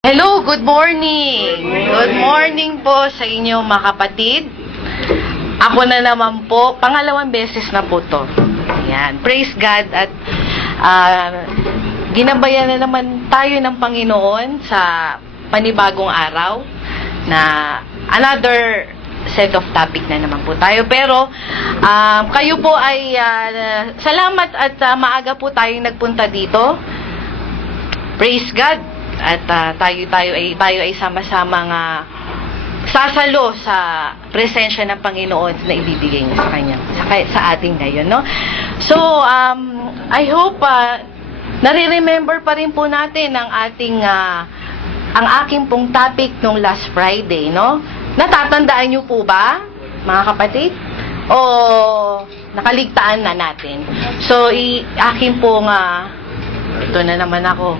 Hello, good morning. Good morning po sa inyo mga kapatid. Ako na naman po, pangalawang beses na po to. Ayan, praise God at ginabayan na naman tayo ng Panginoon sa panibagong araw na another set of topic na naman po tayo. Pero kayo po ay salamat at maaga po tayong nagpunta dito. Praise God. At tayo ay sama-sama nga sasalo sa presensya ng Panginoon na ibibigay niya sa kanya, sa ating ngayon, no? So, I hope nare-remember pa rin po natin ang aking pong topic nung last Friday, no? Natatandaan niyo po ba, mga kapatid? O nakaligtaan na natin? So, akin pong ito na naman ako.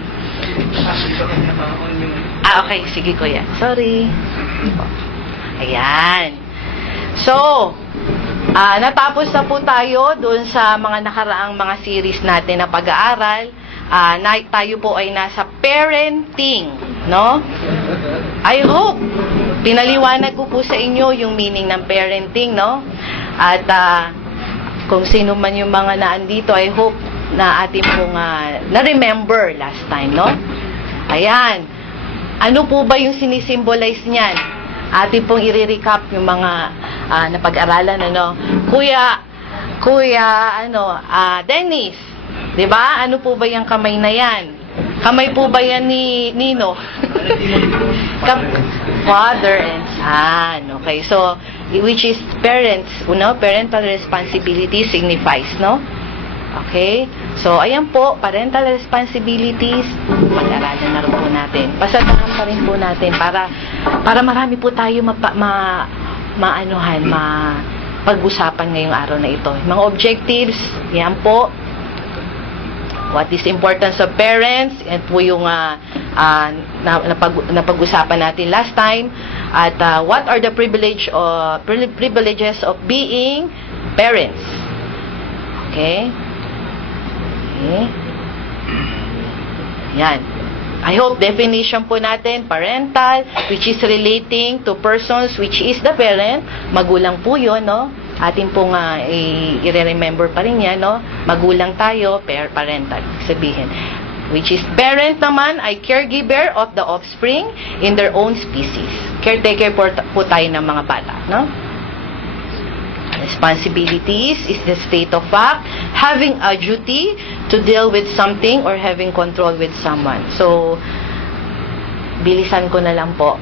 Okay. Sige, kuya. Sorry. Ayan. So, natapos na po tayo doon sa mga nakaraang mga series natin na pag-aaral. Tayo po ay nasa parenting, no? I hope pinaliwanag ko po sa inyo yung meaning ng parenting, no? At kung sino man yung mga naandito, I hope na ating pong na-remember last time, no? Ayan. Ano po ba yung sinisimbolize niyan? Ating pong i-recap yung mga napag-aralan, ano? Kuya, Dennis, di ba? Ano po ba yung kamay na yan? Kamay po ba yan ni Nino? Father and son. Okay, so, which is parents, parental responsibility signifies, no? Okay? So, ayan po, parental responsibilities, pag-aralan na rin po natin. Pasadahan pa rin po natin para marami po tayo pag-usapan ngayong araw na ito. Mga objectives, yan po. What is the importance of parents? Yan po yung napag-usapan natin last time. At what are the privileges of being parents? Okay? Yan. I hope definition po natin, parental, which is relating to persons, which is the parent, magulang po yun, no? Atin pong i-remember pa rin yan, no? Magulang tayo, parental, sabihin. Which is parent naman ay caregiver of the offspring in their own species. Caretaker po tayo ng mga bata, no? Responsibilities is the state of fact, having a duty to deal with something or having control with someone. So, bilisan ko na lang po.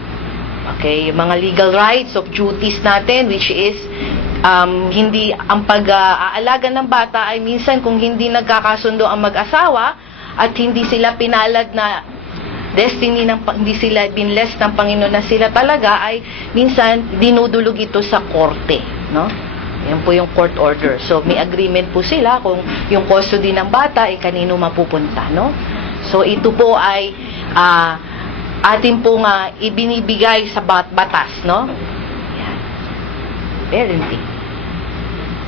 Okay, yung mga legal rights of duties natin, which is hindi ang pag-aalaga ng bata ay minsan kung hindi nagkakasundo ang mag-asawa at hindi sila pinalad na destiny hindi sila binless ng Panginoon na sila talaga, ay minsan dinudulog ito sa korte, no? Yan po yung court order. So, may agreement po sila kung yung custody ng bata ay kanino mapupunta, no? So, ito po ay atin pong ibinibigay sa batas, no? Yan. Parenting.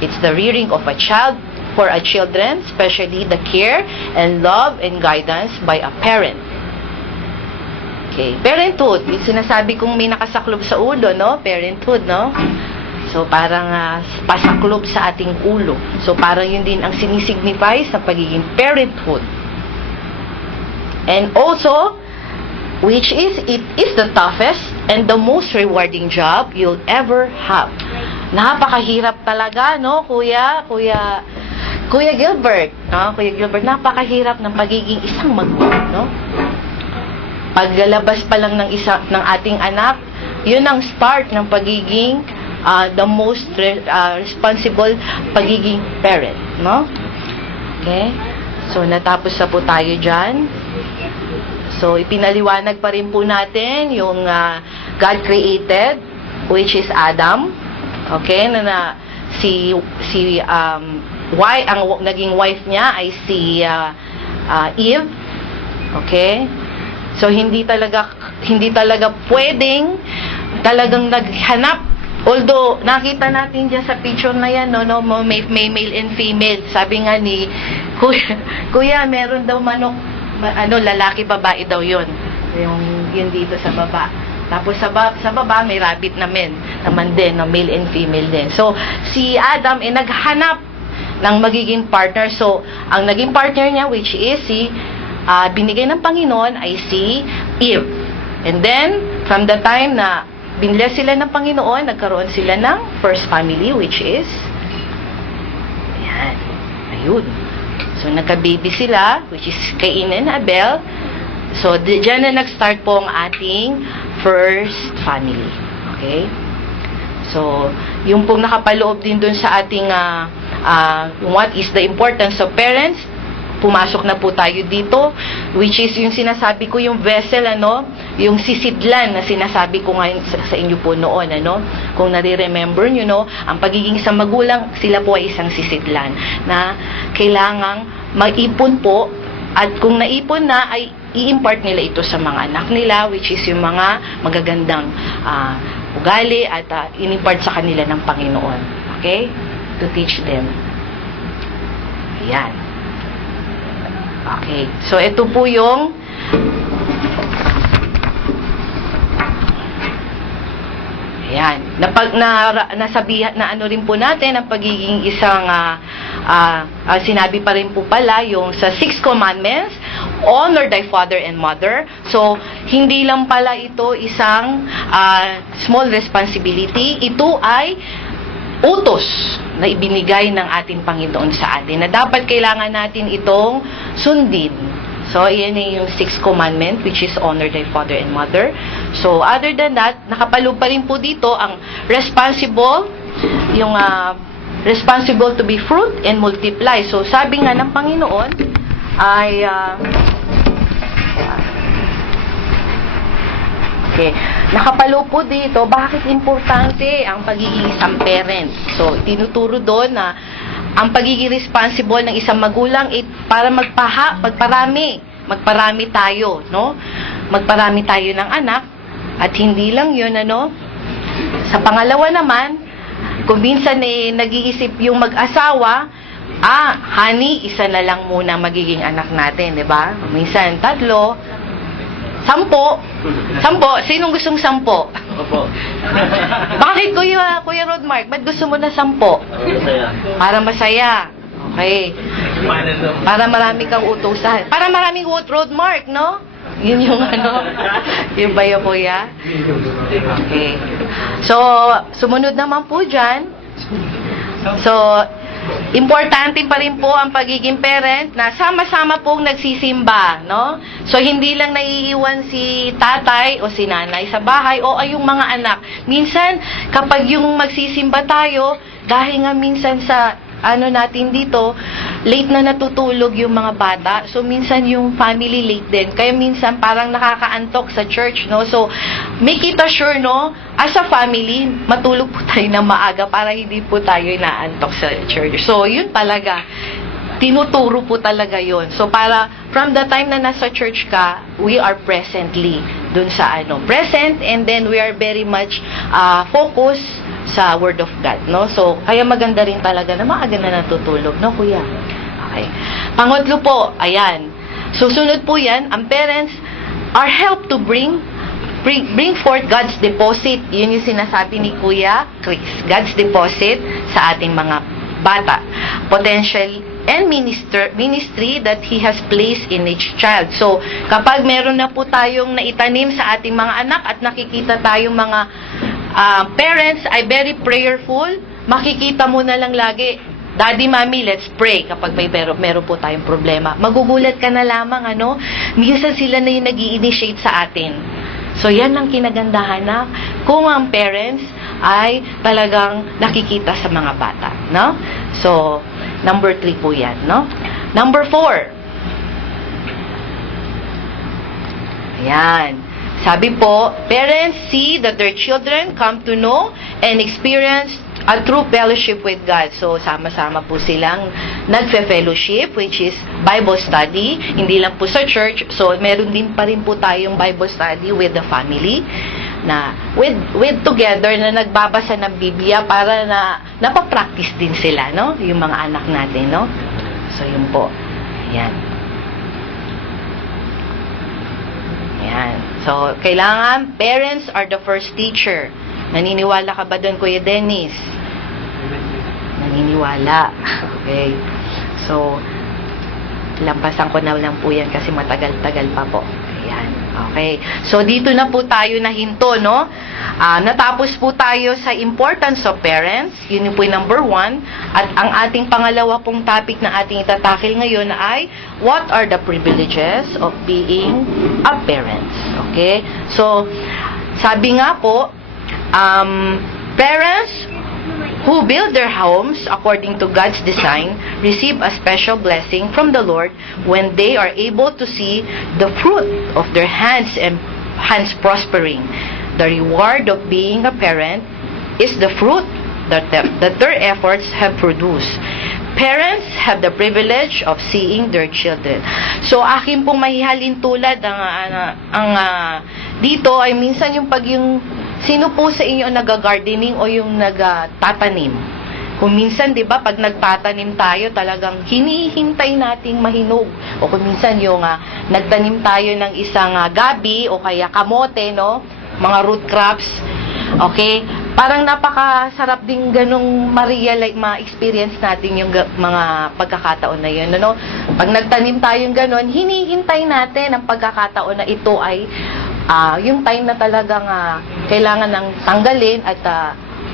It's the rearing of a child for a children, especially the care and love and guidance by a parent. Okay. Parenthood. Yung sinasabi kong may nakasaklob sa ulo, no? Parenthood, no? So, parang pasaklob sa ating ulo. So, parang yun din ang sinisignifies ng pagiging parenthood. And also, which is, it is the toughest and the most rewarding job you'll ever have. Napakahirap talaga, no, Kuya Gilbert. No? Kuya Gilbert, napakahirap ng pagiging isang magulang, no? Paglalabas pa lang ng ating anak, yun ang start ng pagiging the most responsible pagiging parent, no? Okay? So, natapos na po tayo dyan. So, ipinaliwanag pa rin po natin yung God created, which is Adam. Okay? Ang naging wife niya ay si Eve. Okay? So, hindi talaga pwedeng talagang naghanap. Although, nakita natin dyan sa picture na yan, may male and female. Sabi nga ni Kuya, meron daw manok, lalaki, babae daw yun. Yung dito sa baba. Tapos sa baba may rabbit naman din, no, male and female din. So, si Adam naghanap ng magiging partner. So, ang naging partner niya, which is binigay ng Panginoon, ay si Eve. And then, from the time na binilya sila ng Panginoon, nagkaroon sila ng first family, which is, ayan, ayun. So, nagka-baby sila, which is Cain and Abel. So, dyan na nag-start po ang ating first family. Okay? So, yung pong nakapaloob din dun sa ating what is the importance of parents, pumasok na po tayo dito, which is yung sinasabi ko, yung vessel, yung sisidlan na sinasabi ko ngayon sa inyo po noon, kung nare-remember nyo, ang pagiging isang magulang, sila po ay isang sisidlan na kailangang mag-ipon po, at kung naipon na, ay i-impart nila ito sa mga anak nila, which is yung mga magagandang ugali at in-impart sa kanila ng Panginoon. Okay? To teach them. Ayan. Okay. So, ito po yung ayan. Nasabihan na rin po natin ang pagiging isang sinabi pa rin po pala yung sa 6 commandments, honor thy father and mother. So, hindi lang pala ito isang small responsibility. Ito ay utos na ibinigay ng ating Panginoon sa atin na dapat kailangan natin itong sundin. So, iyan yung 6 commandment, which is honor thy father and mother. So, other than that, nakapaloob pa rin po dito ang responsible to be fruit and multiply. So, sabi nga ng Panginoon ay okay, nakapaloob po dito, bakit importante ang pagiging isang parent. So, tinuturo doon na ang pagiging responsible ng isang magulang ay para magparami tayo, no? Magparami tayo ng anak, at hindi lang yun, Sa pangalawa naman, kung minsan nag-iisip yung mag-asawa, honey, isa na lang muna magiging anak natin, di ba? Minsan, 3, 10. Sinong gustong 10? Opo. Bakit, Kuya Rodmark? Ba't gusto mo na 10? Para masaya. Okay. Para marami kang utusan. Para maraming Rodmark, no? Yun yung yung ba yun, Kuya? Okay. So, sumunod naman po dyan. So, importante pa rin po ang pagiging parent na sama-sama pong nagsisimba, no? So, hindi lang naiiwan si tatay o si nanay sa bahay o ay yung mga anak. Minsan, kapag yung magsisimba tayo, dahil nga minsan sa natin dito, late na natutulog yung mga bata. So, minsan yung family late din. Kaya minsan parang nakakaantok sa church, no? So, make it sure, no? As a family, matulog po tayo na maaga para hindi po tayo inaantok sa church. So, yun talaga. Tinuturo po talaga yun. So, para from the time na nasa church ka, we are presently dun sa present, and then we are very much focused sa Word of God, no? So, kaya maganda rin talaga na maaga na natutulog, no, Kuya? Okay. Pangatlo po, ayan. Susunod po yan, ang parents are helped to bring forth God's deposit. Yun yung sinasabi ni Kuya Chris. God's deposit sa ating mga bata. Potential and ministry that He has placed in each child. So, kapag meron na po tayong naitanim sa ating mga anak at nakikita tayong mga parents ay very prayerful, makikita mo na lang lagi, Daddy, Mommy, let's pray kapag meron po tayong problema. Magugulat ka na lamang, minsan sila na yung nag-i-initiate sa atin. So, yan ang kinagandahan na kung ang parents ay talagang nakikita sa mga bata, no? So, number 3 po yan, no? Number 4. Ayan. Sabi po, parents see that their children come to know and experience a true fellowship with God. So, sama-sama po silang nagfe-fellowship, which is Bible study. Hindi lang po sa church. So, meron din pa rin po tayong Bible study with the family na with together na nagbabasa ng Biblia para na napapractice din sila, no? Yung mga anak natin, no? So, yun po. Ayan. Ayan. Yan. So, kailangan, parents are the first teacher. Naniniwala ka ba doon, Kuya Dennis? Naniniwala. Okay. So, lampasan ko na lang po yan kasi matagal-tagal pa po. Ayan. Okay. So, dito na po tayo nahinto, no? Natapos po tayo sa importance of parents. Yun yung po yung number 1. At ang ating pangalawa pong topic na ating itatakil ngayon ay what are the privileges of being a parent? Okay? So, sabi nga po, parents who build their homes according to God's design receive a special blessing from the Lord when they are able to see the fruit of their hands and hands prospering. The reward of being a parent is the fruit that their efforts have produced. Parents have the privilege of seeing their children. So, akin pong mahihalin tulad dito ay minsan yung sino po sa inyo ang nag-gardening o yung nagtatanim? Kung minsan, di ba, pag nagtatanim tayo, talagang hinihintay nating mahinog. O kung minsan yung nagtanim tayo ng isang gabi o kaya kamote, no? Mga root crops. Okay? Parang napakasarap din ganong ma-experience natin yung mga pagkakataon na yun. Ano? Pag nagtanim tayong ganon, hinihintay natin ang pagkakataon na ito ay yung time na talagang kailangan ng tanggalin at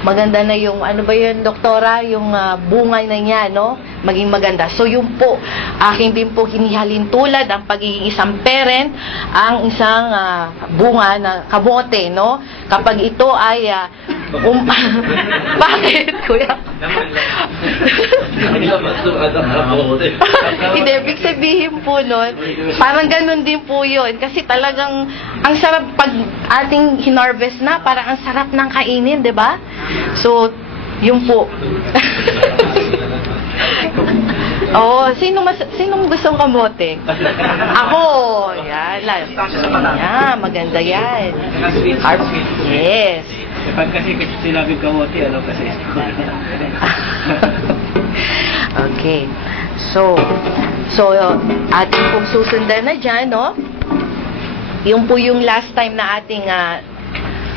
maganda na yung, ano ba yun, doktora, yung bunga na niya, no? Maging maganda. So, yun po, aking din po hinihalin tulad ang pagiging isang parent, ang isang bunga na kamote, no? Kapag ito ay, bakit, kuya? Hindi, ibig sabihin po nun, parang ganun din po yun. Kasi talagang, ang sarap pag ating hinarvest na, parang ang sarap ng kainin, di ba? So, yun po. Sinong gustong kamote? Ako. Yan. Yan, maganda yan. Yes. Pag kasi sinabing kamote, ano kasi? Okay. So, ating pong susundan na dyan, no? Yung po yung last time na ating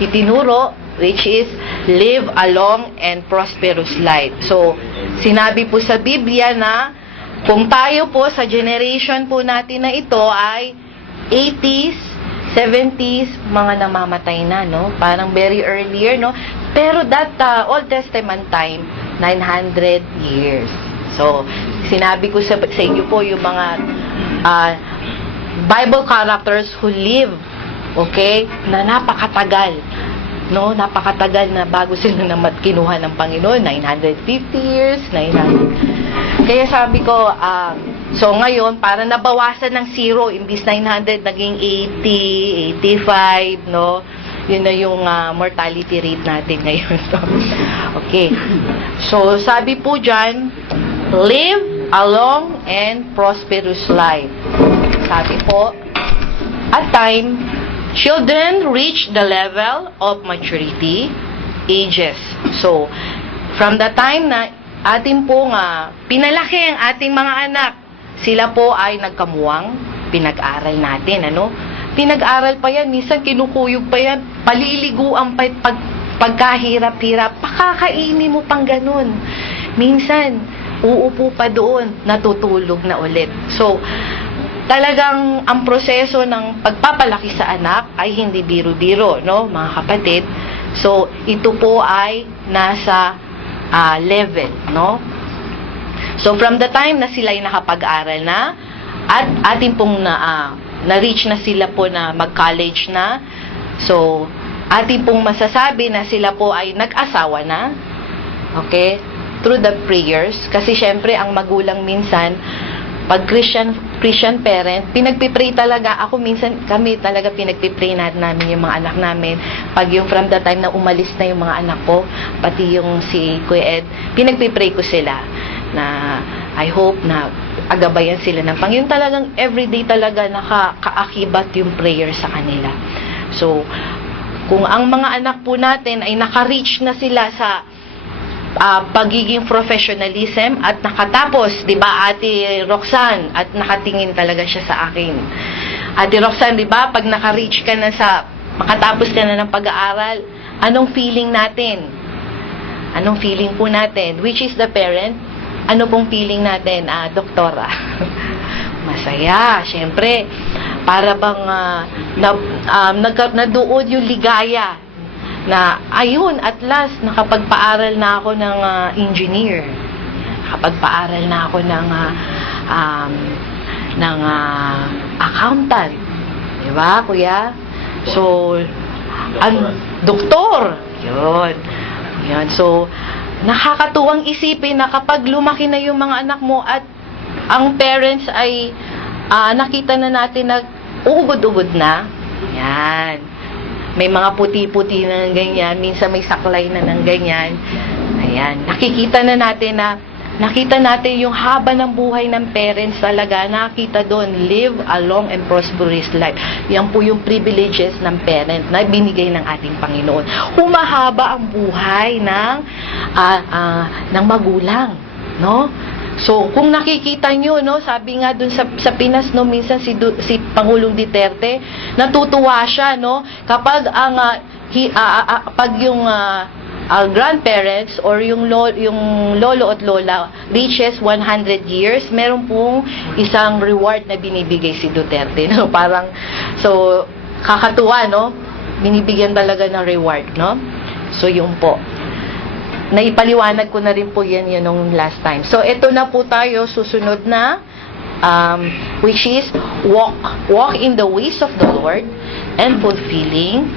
itinuro, which is live a long and prosperous life. So, sinabi po sa Biblia na kung tayo po sa generation po natin na ito ay 80s, 70s, mga namamatay na, no? Parang very earlier, no? Pero that Old Testament time, 900 years. So, sinabi ko sa inyo po yung mga Bible characters who live, okay, na napakatagal. No, napakatagal na bago sila na kinuha ng Panginoon, 950 years, 900. Kaya sabi ko, so ngayon, para nabawasan ng 0, imbis 900, naging 80, 85, no? Yun na yung mortality rate natin ngayon. Okay. So, sabi po dyan, live a long and prosperous life. Sabi po, at time, children reach the level of maturity ages. So, from the time na atin po pinalaki ang ating mga anak, sila po ay nagkamuwang, pinag-aral natin, ano? Pinag-aral pa yan, minsan kinukuyog pa yan, paliliguan pa, pagkahirap-hirap, pakakainin mo pang ganun. Minsan, uupo pa doon, natutulog na ulit. So, talagang ang proseso ng pagpapalaki sa anak ay hindi biro-biro, no, mga kapatid. So, ito po ay nasa level, no? So, from the time na sila ay nakapag-aral na, at atin pong na-reach na sila po na mag-college na, so, atin pong masasabi na sila po ay nag-asawa na, okay, through the prayers, kasi syempre, ang magulang minsan, pag Christian parent, pinagpipray talaga. Ako minsan, kami talaga pinagpipray namin yung mga anak namin. Pag yung from the time na umalis na yung mga anak ko, pati yung si Kuya Ed, pinagpipray ko sila na I hope na agabayan sila ng Panginoon. Talagang everyday talaga nakakaakibat yung prayer sa kanila. So, kung ang mga anak po natin ay naka-reach na sila sa pagiging professionalism at nakatapos, 'di ba, Ate Roxanne, at nakatingin talaga siya sa akin. Ate Roxanne, di ba, pag naka-reach ka na makatapos ka na ng pag-aaral, anong feeling natin? Anong feeling po natin? Which is the parent? Ano pong feeling natin, doktora? Masaya, syempre. Para bang naduod yung ligaya na, ayun, at last, nakapagpaaral na ako ng engineer. Nakapagpaaral na ako ng accountant. Diba, kuya? So, doktor. Yun. Yun. So, nakakatuwang isipin na kapag lumaki na yung mga anak mo at ang parents ay nakita na natin na uugod-ugod na. Yan. May mga puti-puti na ng ganyan. Minsan may saklay na ng ganyan. Ayan. Nakita natin yung haba ng buhay ng parents talaga. Nakita doon, live a long and prosperous life. Yan po yung privileges ng parent na binigay ng ating Panginoon. Humahaba ang buhay ng magulang, no? So, kung nakikita nyo, no, sabi nga dun sa Pinas, no, minsan si Pangulong Duterte, natutuwa siya, no, kapag yung grandparents or yung lolo at lola reaches 100 years, meron pong isang reward na binibigay si Duterte, no? Parang, so, kakatuwa, no? Binibigyan talaga ng reward, no? So, yun po. Naipaliwanag ko na rin po yan nung last time. So, ito na po tayo, susunod na, which is, walk in the ways of the Lord and fulfilling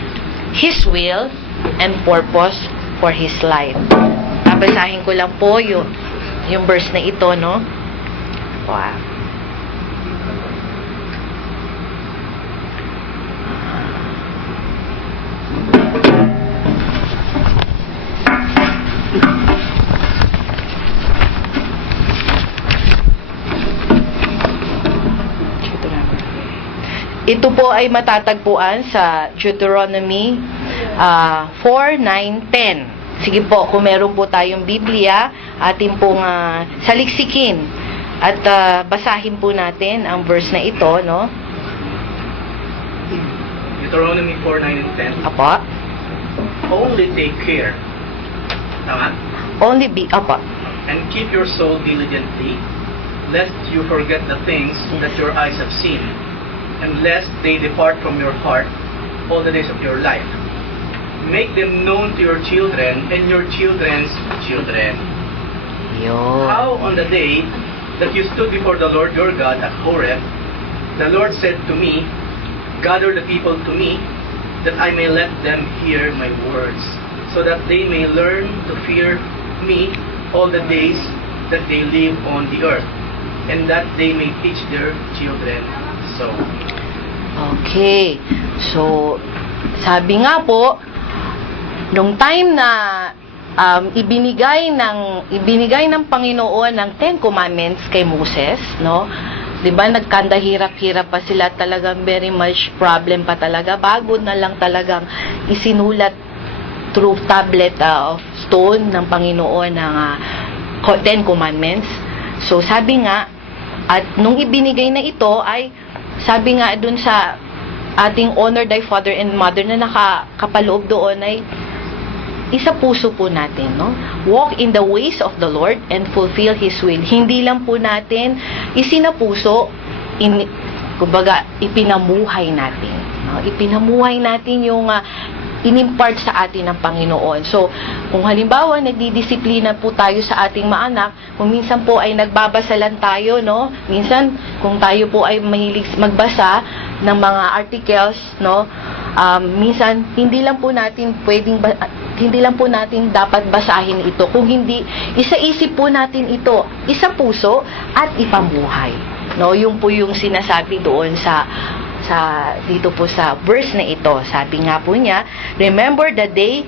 His will and purpose for His life. Babasahin ko lang po yung verse na ito, no? Wow. Ito po ay matatagpuan sa Deuteronomy 4, 9, 10. Sige po, kung meron po tayong Biblia, atin pong saliksikin at basahin po natin ang verse na ito, no? Deuteronomy 4, 9, and 10. Apa? Only take care. Tama? Apa? And keep your soul diligently, lest you forget the things that your eyes have seen, and lest they depart from your heart all the days of your life. Make them known to your children and your children's children. Yun. How on the day that you stood before the Lord your God at Horeb, the Lord said to me, gather the people to me, that I may let them hear my words, so that they may learn to fear me all the days that they live on the earth, and that they may teach their children so. Okay. So, sabi nga po, nung time na ibinigay ng Panginoon ng Ten Commandments kay Moses, no? 'Di ba, nagkanda hirap-hirap pa sila, talagang very much problem pa talaga bago na lang talagang isinulat through tablet of stone ng Panginoon ng Ten Commandments. So, sabi nga, at nung ibinigay na ito ay sabi nga dun sa ating honor thy father and mother na nakakapaloob doon ay isa puso po natin, no? Walk in the ways of the Lord and fulfill His will. Hindi lang po natin isinapuso, kumbaga, ipinamuhay natin. No? Ipinamuhay natin yung inimpart sa atin ng Panginoon. So, kung halimbawa, nagdidisiplina po tayo sa ating mga anak, kung minsan po ay nagbabasalan tayo, no? Minsan, kung tayo po ay mahilig magbasa ng mga articles, no? Minsan, hindi lang po natin dapat basahin ito. Kung hindi, isaisip po natin ito, isa puso at ipamuhay. No? Yung po yung sinasabi doon dito po sa verse na ito. Sabi nga po niya, remember the day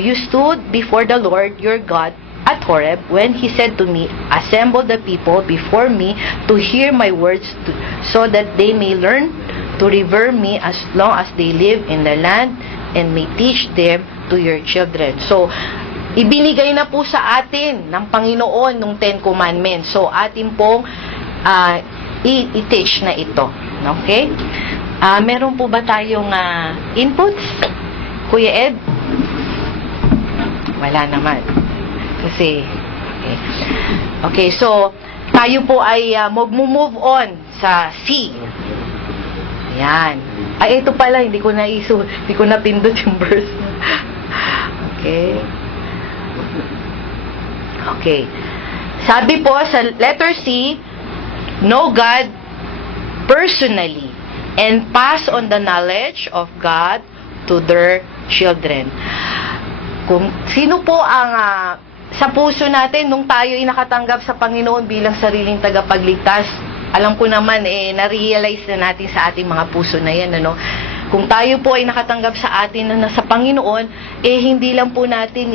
you stood before the Lord your God at Horeb, when He said to me, assemble the people before me to hear my words, so that they may learn to revere me as long as they live in the land, and may teach them to your children. So, ibinigay na po sa atin ng Panginoon ng Ten Commandments. So, atin pong i-teach na ito. Okay? Meron po ba tayong inputs? Kuya Ed? Wala naman. Kasi, okay, so, tayo po ay mag-move on sa C. Ayan. Ay, ito pala, hindi ko napindot yung verse. Okay. Okay. Sabi po sa letter C, know God personally and pass on the knowledge of God to their children. Kung sino po ang sa puso natin nung tayo ay nakatanggap sa Panginoon bilang sariling tagapagligtas, alam ko naman na-realize na natin sa ating mga puso na yan, ano. Kung tayo po ay nakatanggap sa atin na sa Panginoon, hindi lang po natin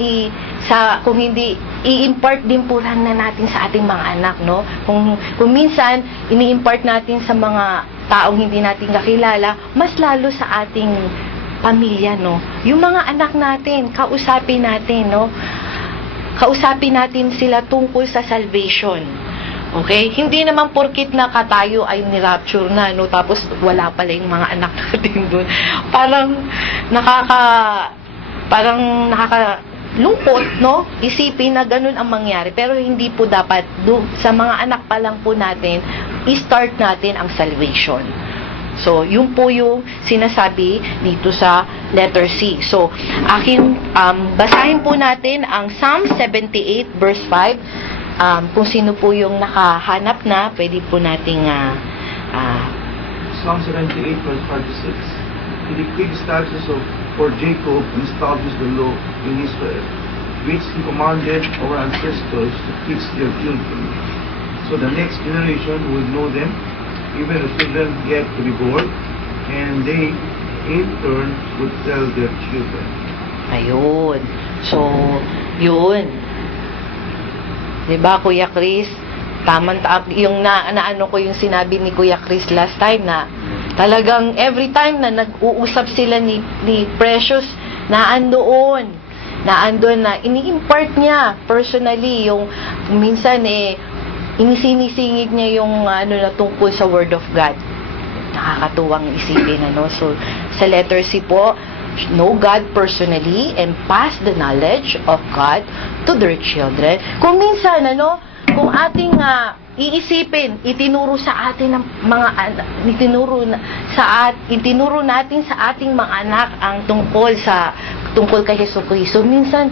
kung hindi i-impart din po lang na natin sa ating mga anak, no? Kung minsan ini-impart natin sa mga taong hindi natin kakilala, mas lalo sa ating pamilya, no? Yung mga anak natin, kausapin natin, no? Kausapin natin sila tungkol sa salvation. Okay? Hindi naman porkit na tayo ay ni-rapture na, no? Tapos wala pala yung mga anak natin doon. Parang nakakalungkot, no? Isipin na ganun ang mangyari. Pero hindi po dapat sa mga anak pa lang po natin, i-start natin ang salvation. So, yun po yung sinasabi dito sa letter C. So, basahin po natin ang Psalm 78 verse 5. Kung sino po yung nakahanap na, pwede po nating Psalm 78 verse 5 to 6. He decreed statutes for Jacob and established the law in Israel, which he commanded our ancestors to teach their children. So the next generation will know them, even the children yet to be born, and they in turn would tell their children. ayun. So, yun. Diba, Kuya Chris? Yung naano ko yung sinabi ni Kuya Chris last time na talagang every time na nag-uusap sila ni Precious, naandoon na ini-impart niya personally yung minsan inisinisingit niya yung na tungkol sa Word of God. Nakakatuwang isipin, ano? So, sa letter C po, know God personally and pass the knowledge of God to their children. Kung minsan, kung ating iisipin, itinuro sa atin ng mga itinuro natin sa ating mga anak ang tungkol kay Jesucristo. Minsan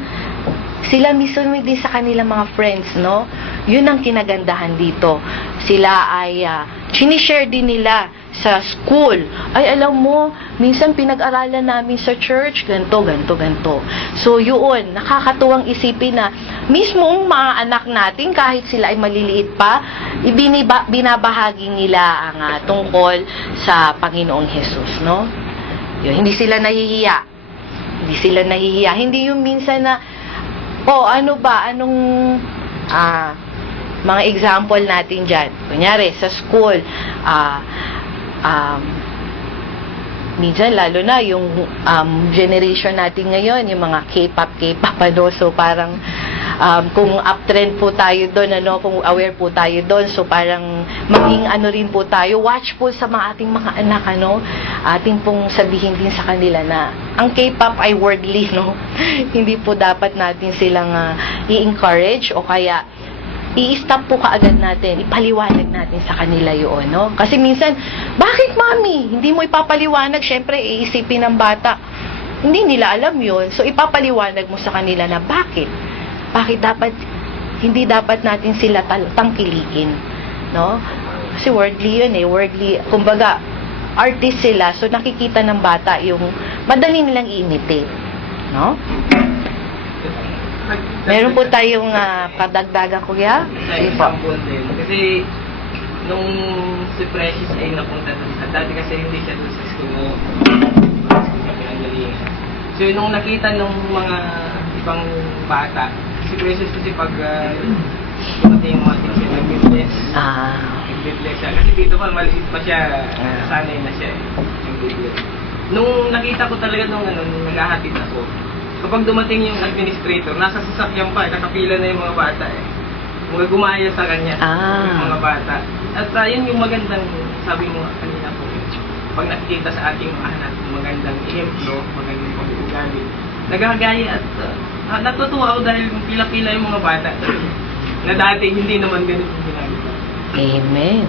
sila mismo din sa kanilang mga friends, no? Yun ang kinagandahan dito. Sila ay sinishare din nila sa school. Ay, alam mo, minsan pinag-aralan namin sa church, ganito. So, yun, nakakatuwang isipin na mismong mga anak natin, kahit sila ay maliliit pa, binabahagi nila ang tungkol sa Panginoong Jesus, no? Yun, hindi sila nahihiya. Hindi yung minsan na, anong mga example natin dyan. Kunyari, sa school, minsan lalo na yung generation natin ngayon, yung mga K-pop, so parang kung uptrend po tayo doon, kung aware po tayo doon, so parang maging rin po tayo, watchful sa ating mga anak, ating pong sabihin din sa kanila na ang K-pop ay worldly, no? Hindi po dapat natin silang i-encourage o kaya i-stop po kaagad natin, ipaliwanag natin sa kanila yun, no? Kasi minsan, bakit mami? Hindi mo ipapaliwanag, syempre, iisipin ng bata. Hindi nila alam yun. So, ipapaliwanag mo sa kanila na bakit? Hindi dapat natin sila tangkilikin, no? Kasi worldly yun worldly, kumbaga, artist sila, so nakikita ng bata yung madali nilang i-imitate, no? Meron po tayong kadagdagan, kuya? Sa example din. Kasi, nung si Precious ay napunta doon sa dati kasi hindi siya doon sa school mo. Sa pinanggalingan. So, nung nakita nung mga ibang bata, si Precious kasi pag dumating yung mga teacher, nag-bless. Nag-bless siya. Kasi dito pa, maliit pa siya. Sanay na siya. Nag-bless. Nung nakita ko talaga nung naghahatid ako, kapag dumating yung administrator, nasa sasakyan pa, nakapila na yung mga bata mga gumaya sa kanya, yung mga bata. At yun yung magandang, sabi mo kanina po, pag nakikita sa ating mga anak yung magandang ehemplo, magandang pag-uugali, nagagaya at natutuwa ako dahil pila-pila yung mga bata na dati hindi naman ganito yung ginagawa. Amen.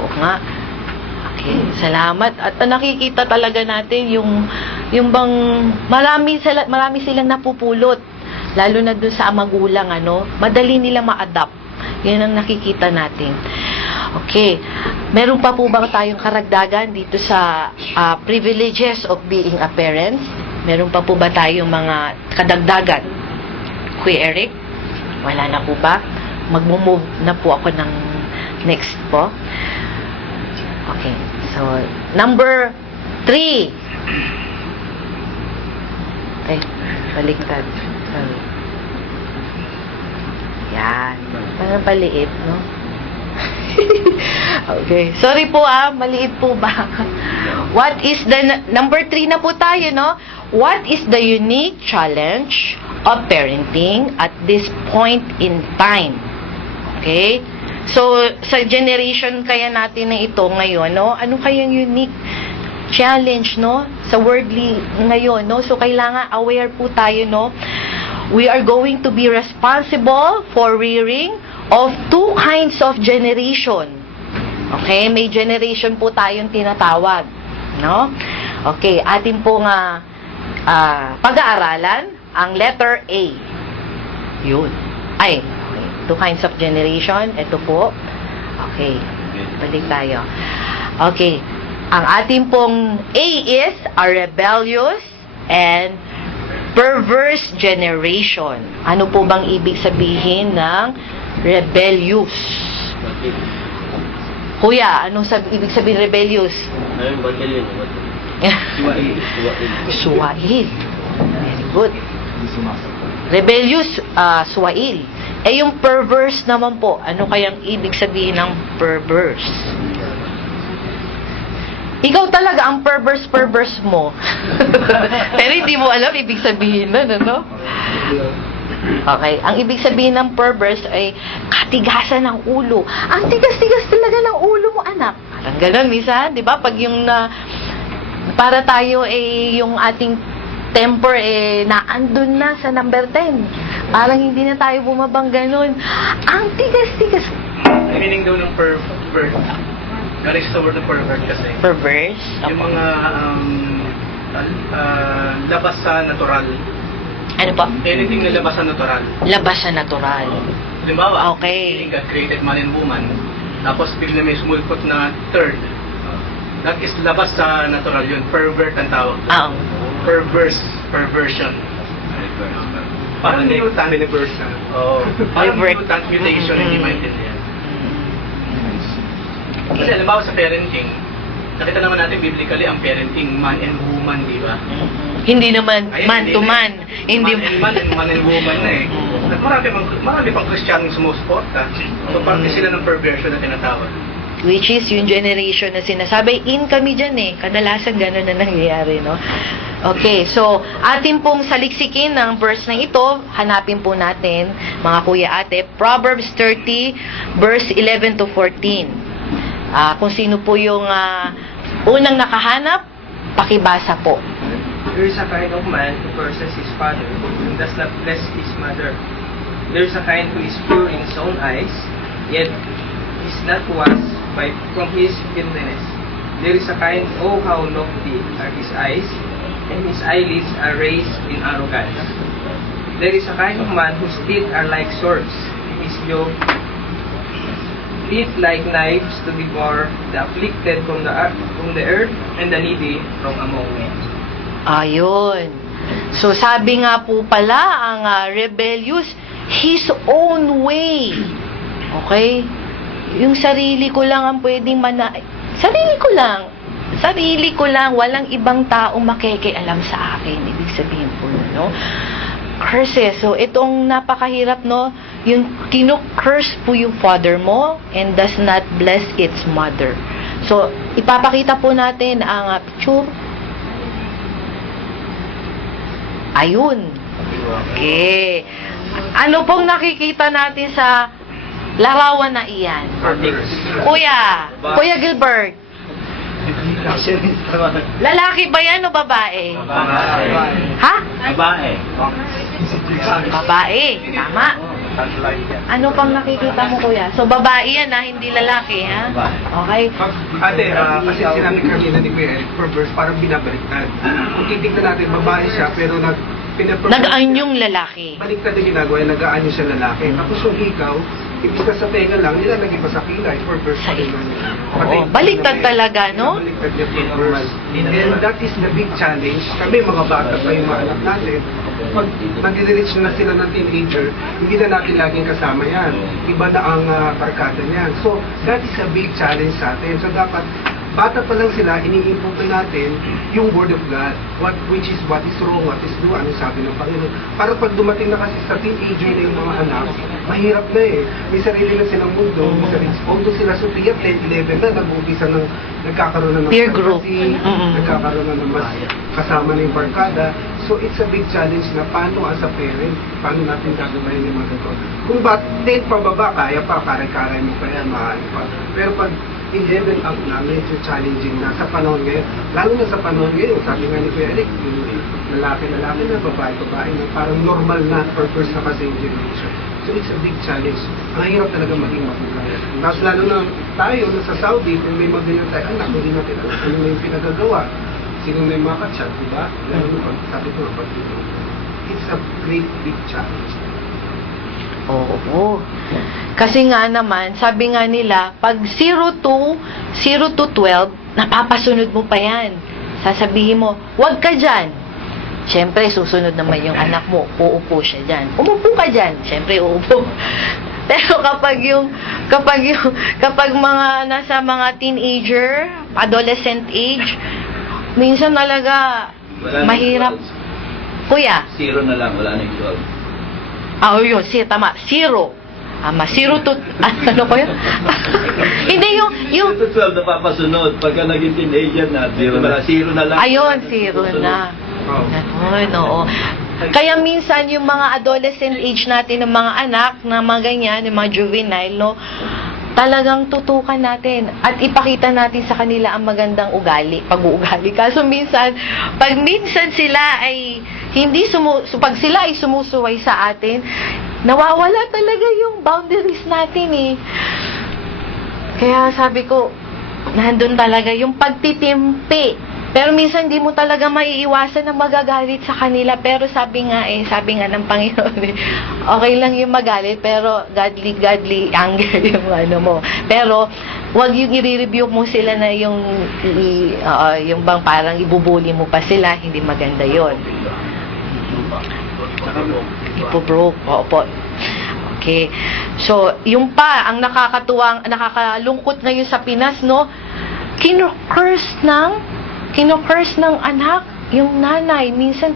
Oo nga. Okay, salamat. At nakikita talaga natin yung bang marami silang napupulot, lalo na doon sa magulang, madali nilang ma-adapt. Yan ang nakikita natin. Okay. Meron pa po ba tayong karagdagan dito sa privileges of being a parent? Meron pa po ba tayong mga kadagdagan? Kuya Eric? Wala na po ba? Mag-move na po ako ng next po. Okay. So, number 3. Ay, baliktad. Sorry. Yan. Parang paliit, no? Okay. Sorry po maliit po ba? What is the number 3 na po tayo, no? What is the unique challenge of parenting at this point in time? Okay? So, sa generation kaya natin na ito ngayon, no? Ano kayang unique challenge, no? Sa worldly ngayon, no? So, kailangan aware po tayo, no? We are going to be responsible for rearing of 2 kinds of generation. Okay? May generation po tayong tinatawag, no? Okay, atin po nga pag-aaralan ang letter A. Yun. Ay, okay. 2 kinds of generation. Ito po. Okay. Balik tayo. Okay. Ang ating pong A is a rebellious and perverse generation. Ano po bang ibig sabihin ng rebellious? Kuya, anong ibig sabihin rebellious? Suwail. Very good. Rebellious, suwail. Eh yung perverse naman po, ano kayang ibig sabihin ng perverse? Ikaw talaga ang perverse mo. Pero hindi mo alam ibig sabihin nun, ano? Okay, ang ibig sabihin ng perverse ay katigasan ng ulo. Ang tigas-tigas talaga ng ulo mo, anak. Parang ganun, minsan, di ba? Pag yung para tayo yung ating temper naandun na sa number 10. Parang hindi na tayo bumabang ganun. Ang tigas-tigas. Meaning daw ng pervert. Galing sa word ng pervert kasi. Perverse? Yung mga labas sa natural. Ano po? Anything na labas sa natural. Labas sa natural. Halimbawa, Okay. God created man and woman. Tapos bigla may sumulpot na third. That is labas sa natural yun. Pervert ang tawag. Perversion. Parang mutant. Oh, parang mutant mutation, hindi maintindihan. Kasi alam sa parenting, nakita naman natin biblically ang parenting man and woman, di ba? Hindi naman Ayun, man to man. Hindi man and woman na eh. At marami pang Christian sumusuporta. So parte sila ng perversion na tinatawag. Which is yung generation na sinasabi, in kami dyan kadalasan gano'n na nangyayari, no? Okay, so atin pong saliksikin ng verse na ito, hanapin po natin, mga kuya ate, Proverbs 30, verse 11 to 14. Kung sino po yung unang nakahanap, pakibasa po. There is a kind of man who curses his father and does not bless his mother. There is a kind who is pure in his own eyes, yet is not washed from his filthiness. There is a kind, oh how lofty are his eyes, and his eyelids are raised in arrogance. There is a kind of man whose teeth are like swords, his jaw teeth like knives to devour the afflicted from the earth and the needy from among men. Ayun. So sabi nga po pala, ang rebellious, his own way. Okay? Yung sarili ko lang ang pwedeng sarili ko lang, walang ibang tao makikialam sa akin. Ibig sabihin po, no? Curses. So, itong napakahirap, no? Yung kinu-curse po yung father mo and does not bless its mother. So, ipapakita po natin ang picture. Ayun. Okay. Ano pong nakikita natin sa larawan na iyan? Kuya Gilbert. Lalaki ba yan o babae? Ha? Babae. Babae. Tama. Ano pang nakikita mo, kuya? So, babae yan, ha? Hindi lalaki, ha? Okay? Ate, kasi sinabi kanina ni Kuya Eric, perverse, parang binabaliktad. Kung titignan natin, babae siya, pero Nag-anyong lalaki. baliktad yung ginagawa, nag-aanyo siya lalaki. Tapos yung ikaw, ibig ka sa tenga lang, nilalagay pa sa kilay, perverse pa rin. Oo, baliktad talaga, no? Baliktad niya, perverse. And that is the big challenge. Kami, mga bata pa yung mga anak natin, pag mag-reach na sila ng teenager, hindi na natin laging kasama yan. Iba na ang barkada niyan. So, that is a big challenge sa atin. So, dapat, bata pa lang sila, ini-improve na natin yung Word of God. Which is what is wrong, what is true, ano sabi ng Panginoon. Para pag dumating na kasi sa teenager na yung mga anak, mahirap na eh. May sarili na silang mundo. May sarili, although sila Sophia, 10, 11 na, nag-umpisa ng nagkakaroon na ng Peer group. fantasy, nagkakaroon na ng mas kasama na yung barkada. So, it's a big challenge na paano as a parent, paano natin gagawin yung mga ganito. Kung ba, 10 pababa, kaya pa, karay-karay mo pa yan, maaari pa. Pero pag in heaven up na, medyo challenging na sa panahon ngayon. Lalo na sa panahon ngayon, sabi nga ni Kuya Eric, yung lalaki na, babae na, parang normal na purpose na kasi yung generation. So it's a big challenge. Ang hirap talaga maging mapuka. Tapos lalo na tayo, nasa Saudi, kung may mabilang tayo, anak, hindi natin alam ano na yung pinagagawa. Sino may makachat, di ba? Lalo na pag sabi ko na pag it's a great big challenge. Oo. Kasi nga naman, sabi nga nila, pag 0 to 12, napapasunod mo pa yan. Sasabihin mo, huwag ka dyan. Siyempre, susunod naman yung anak mo, uupo siya dyan. Umupo ka dyan. Siyempre, uupo. Pero kapag mga nasa mga teenager, adolescent age, minsan talaga mahirap. Kuya? 0 na lang, wala na yung 12. Yun, tama. 0. 0 to, ano ko yun? Hindi, yung, 0 to 12 napapasunod. Pagka naging teenager na, 0 na lang. ayun, 0 na. Ganun, oo. Kaya minsan, yung mga adolescent age natin ng mga anak, na mga ganyan, yung mga juvenile, no, talagang tutukan natin at ipakita natin sa kanila ang magandang ugali, pag-uugali. Kaso minsan, pag minsan sila ay pag sila ay sumusuway sa atin, nawawala talaga yung boundaries natin eh. Kaya sabi ko, nandun talaga yung pagtitimpi. Pero minsan di mo talaga maiiwasan na magagalit sa kanila. Pero sabi nga ng Panginoon, okay lang yung magalit, pero godly anger yung ano mo. Pero wag yung i-review mo sila na yung bang parang ibubuli mo pa sila, hindi maganda yon. Ipo-broke. Opo. Okay. So, yung ang nakakalungkot ngayon sa Pinas, no? Kinocurse ng anak, yung nanay, minsan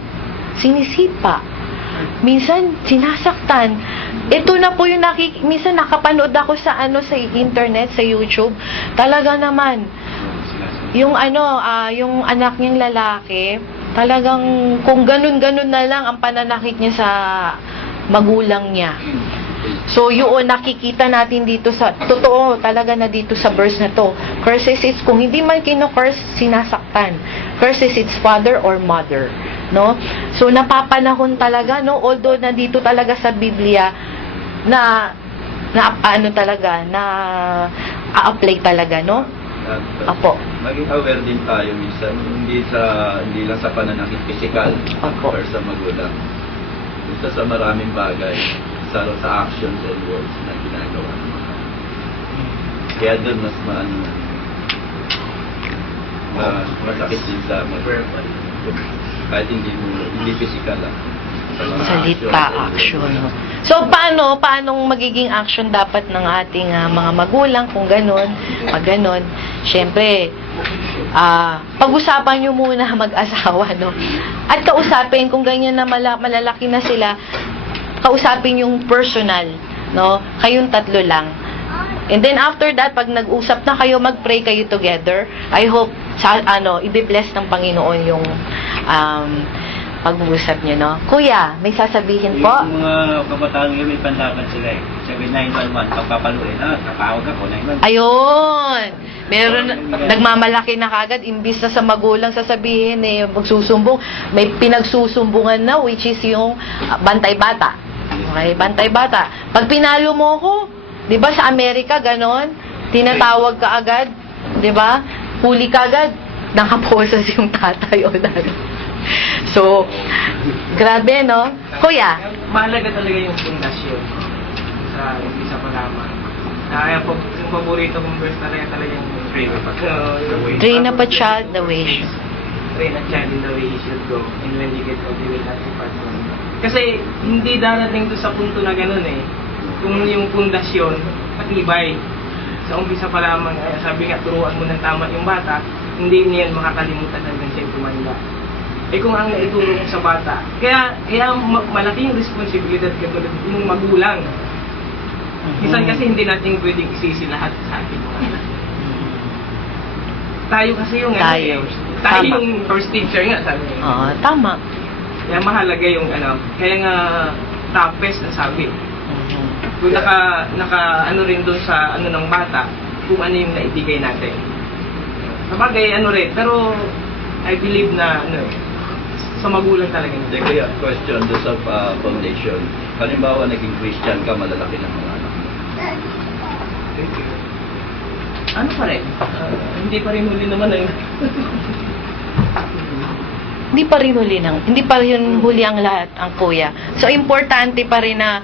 sinisipa, minsan sinasaktan. Ito na po yung minsan nakapanood ako sa internet, sa YouTube. Talaga naman, yung yung anak niyang lalaki, talagang kung ganun-ganun na lang ang pananakit niya sa magulang niya. So, yun, nakikita natin dito totoo talaga na dito sa verse na to. Curses is, kung hindi man kino-curse, sinasaktan. Curses is father or mother. No? So, napapanahon talaga, no? Although, nandito talaga sa Biblia, a-apply talaga, no? Apo. Maging aware din tayo minsan, hindi lang sa pananakit physical or sa magulang. Minsan sa maraming bagay, sa actions and words na ginagawa ng mga. Kaya doon mas masakit din sa kahit hindi physical lang. Salita, action. So, paanong magiging action dapat ng ating mga magulang kung ganun, Siyempre, pag-usapan nyo muna mag-asawa, no? At kausapin, kung ganyan na malalaki na sila, kausapin yung personal, no? Kayong tatlo lang. And then after that, pag nag-usap na kayo, mag-pray kayo together. I hope, i-bless ng Panginoon yung pag-uusap nyo, no? Kuya, may sasabihin po? Yung mga kabataan ngayon, may panlaban sila eh. Sabi 911, pagpapaluin, tatawag ako, 911. Ayun! Meron, nagmamalaki na kagad, imbis na sa magulang sasabihin, magsusumbong, may pinagsusumbungan na, which is yung bantay bata. Okay, bantay bata. Pag pinalo mo ko, di ba sa Amerika, ganon, tinatawag ka agad, di ba? Huli ka agad, nakaposas yung tatay o nanay. So, grabe, no? Kuya, Mahalaga talaga yung pundasyon sa umpisa pa lamang. Kaya po, yung paborito kong verse talaga yung train up the way. train up a child the way she Train a child in the way he should go, and when he gets old, he will not depart from it. Kasi hindi darating to sa punto na ganun eh. Kung yung pundasyon, patibay. Sa umpisa pa lamang, sabi nga, turuan mo ng tama yung bata, hindi niyan makakalimutan hanggang siya tumanda. Eh kung ang naituro mo sa bata, kaya malaki yung responsibilidad katulad yung magulang. Minsan kasi hindi natin pwedeng isisi lahat sa ating mga anak. Tayo kasi yung Tayo. tayo Tama. yung first teacher nga sabi niya. Oo, tama. Kaya mahalaga yung kaya nga toughest na sabi. Mhm. Kung naka ano rin doon sa ng bata, kung ano yung naibigay natin. Sabagay rin, pero I believe na sa magulang talaga. Hindi, kaya question doon sa foundation. Halimbawa, naging Christian ka, malalaki ng mga anak mo. Ano pa rin? Hindi pa rin huli naman Hindi pa rin huli ang lahat, ang kuya. So, importante pa rin na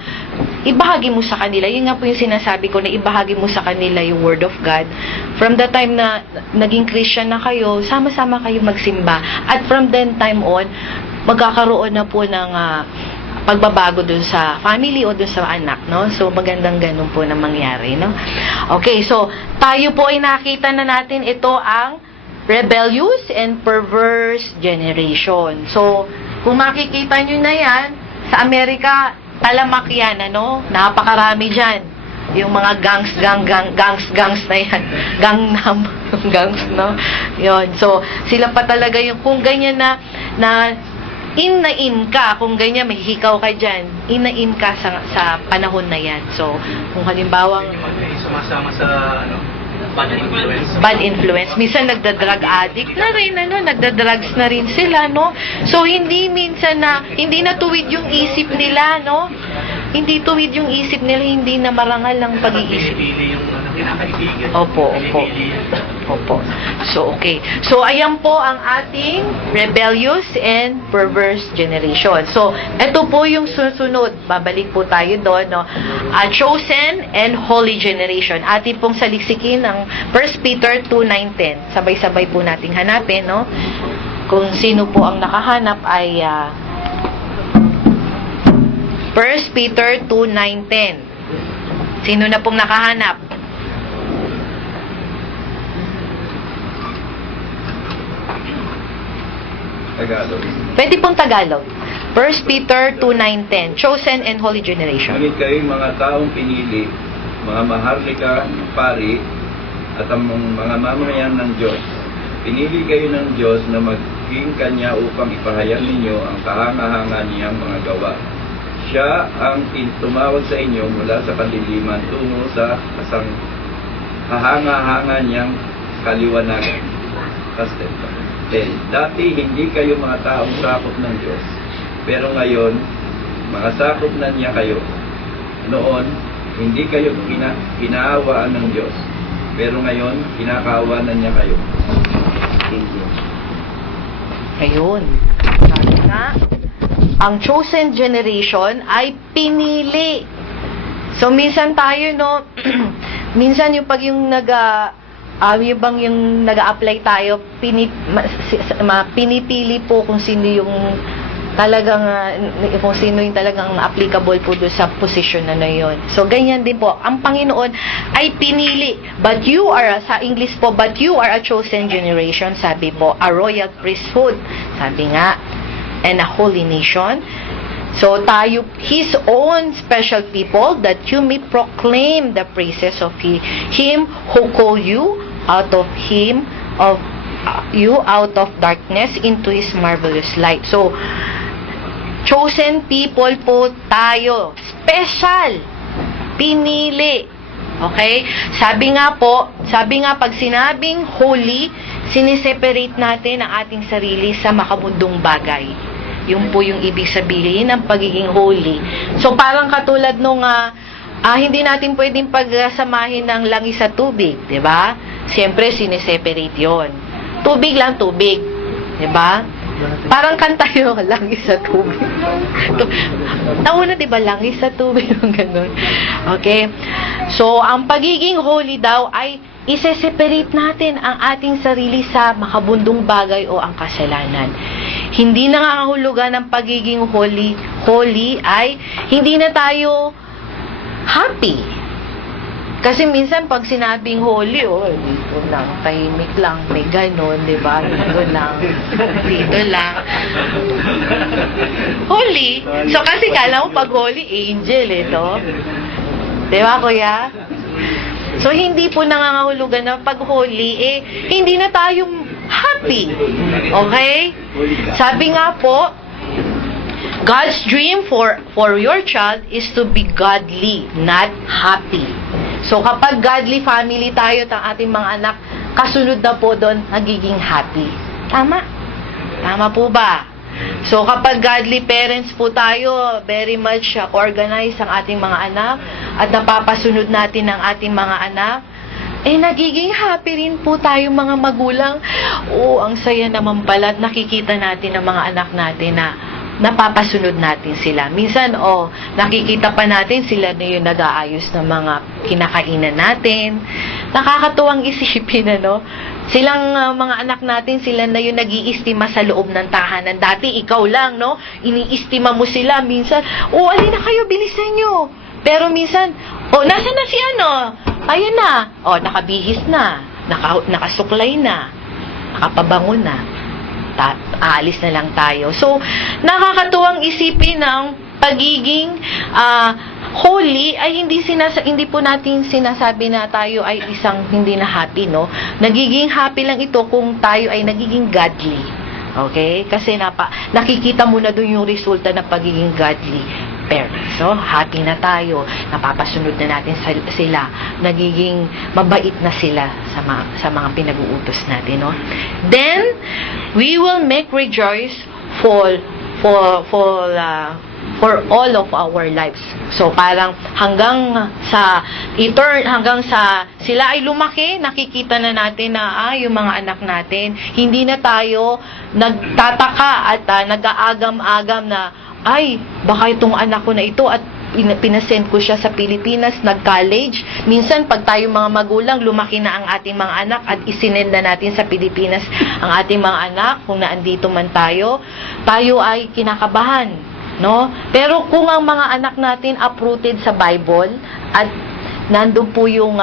ibahagi mo sa kanila. Yun nga po yung sinasabi ko, na ibahagi mo sa kanila yung Word of God. From the time na naging Christian na kayo, sama-sama kayo magsimba. At from then time on, magkakaroon na po ng pagbabago dun sa family o dun sa anak, no? So, magandang ganun po na mangyari, no? Okay, so, tayo po ay nakita na natin ito ang rebellious and perverse generation. So, kung makikita nyo na yan, sa Amerika, talamak yan, ano? Napakarami dyan. Yung mga gangs na yan. Gangs, no? Yun. So, sila pa talaga yung, kung ganyan na in ka, kung ganyan, may hikaw ka dyan, in ka sa panahon na yan. So, kung halimbawa, Sumasama sa bad influence. bad influence. Minsan nagda-drug addict na rin, nagda-drugs na rin sila, no? So, hindi na tuwid yung isip nila, no? Hindi tuwid yung isip nila, hindi na marangal ang pag-iisip. Pinipili yung kinakaibigan. Opo. So, okay. So, ayan po ang ating rebellious and perverse generation. So, ito po yung susunod. Babalik po tayo doon, no? A chosen and holy generation. Atin pong saliksikin ang 1 Peter 2:9-10. Sabay-sabay po nating hanapin, no? Kung sino po ang nakahanap ay 1 Peter 2:9-10. Sino na pong nakahanap? Tagalog. Pwede pong Tagalog. 1 Peter 2:9-10. Chosen and holy generation. Ngunit kayo mga taong pinili, mga maharlika, pari, at ang mga mamamayan ng Diyos. Pinili kayo ng Diyos na maging Kanya upang ipahayag ninyo ang kahanga-hanga niyang mga gawa. Siya ang tumawag sa inyo mula sa kadiliman tungo sa kahanga-hanga niyang kaliwanagan. Kastel. Dati hindi kayo mga taong sakop ng Diyos, pero ngayon, mga sakop na niya kayo. Noon, hindi kayo kinaawaan ng Diyos, pero ngayon, kinakaawanan niya kayo. Ayun. Sabi nga, ang chosen generation ay pinili. So, minsan tayo, no, minsan yung pag yung yung nag-a-apply tayo, pinipili po kung sino yung talagang applicable po doon sa position na yun. So, ganyan din po. Ang Panginoon ay pinili. But you are, sa English po, but you are a chosen generation, sabi po, a royal priesthood, sabi nga, and a holy nation. So, tayo, His own special people, that you may proclaim the praises of Him who called you out of darkness into His marvelous light. So, chosen people po tayo. Special. Pinili. Okay? Sabi nga pag sinabing holy, siniseparate natin ang ating sarili sa makabundong bagay. Yun po yung ibig sabihin ng pagiging holy. So, parang katulad nung hindi natin pwedeng pagsamahin ng langis sa tubig, 'di ba? Siyempre, sineseparate 'yon. Tubig lang, tubig. 'Di ba? Parang kanta yun, langis sa tubig. Taon na, 'di ba, langis sa tubig, yung ganun. Okay? So, ang pagiging holy daw ay ise-separate natin ang ating sarili sa makabundong bagay o ang kasalanan. Hindi nangangahulugan ng pagiging holy ay hindi na tayo happy. Kasi minsan pag sinabing holy, dito lang, tahimik lang, may ganon, di ba? Dito lang. Holy. So kasi kala mo pag holy, angel ito. Di ba, kuya? So hindi po nangangahulugan na pag holy, hindi na tayo happy. Okay? Sabi nga po, God's dream for your child is to be godly, not happy. So, kapag godly family tayo at ang ating mga anak, kasunod na po doon, nagiging happy. Tama? Tama po ba? So, kapag godly parents po tayo, very much organized ang ating mga anak at napapasunod natin ang ating mga anak, nagiging happy rin po tayo mga magulang. Ang saya naman pala at nakikita natin ang mga anak natin na napapasunod natin sila. Minsan, nakikita pa natin sila na yung nag-aayos ng mga kinakainan natin. Nakakatuwang isipin, silang mga anak natin, sila na yung nag-iistima sa loob ng tahanan. Dati, ikaw lang, iniistima mo sila. Minsan, alin na kayo, bilisan nyo. Pero minsan, nasa na si ayun na. Nakabihis na. Nakasuklay na. Nakapabango na. Aalis na lang tayo. So, nakakatuwang isipin ng pagiging holy ay hindi po natin sinasabi na tayo ay isang hindi na happy, Nagiging happy lang ito kung tayo ay nagiging godly. Okay? Kasi nakikita mo na doon yung resulta ng pagiging godly parents. So, happy na tayo. Napapasunod na natin sila. Nagiging mabait na sila sa mga pinag-uutos natin, Then, we will make rejoice for all of our lives. So, parang hanggang sa sila ay lumaki, nakikita na natin na yung mga anak natin, hindi na tayo nagtataka at nag-aagam-agam na baka itong anak ko na ito at pinasend ko siya sa Pilipinas, nag-college. Minsan, pag tayo mga magulang, lumaki na ang ating mga anak at isinend na natin sa Pilipinas ang ating mga anak, kung naandito man tayo ay kinakabahan, Pero kung ang mga anak natin uprooted sa Bible at nandun po yung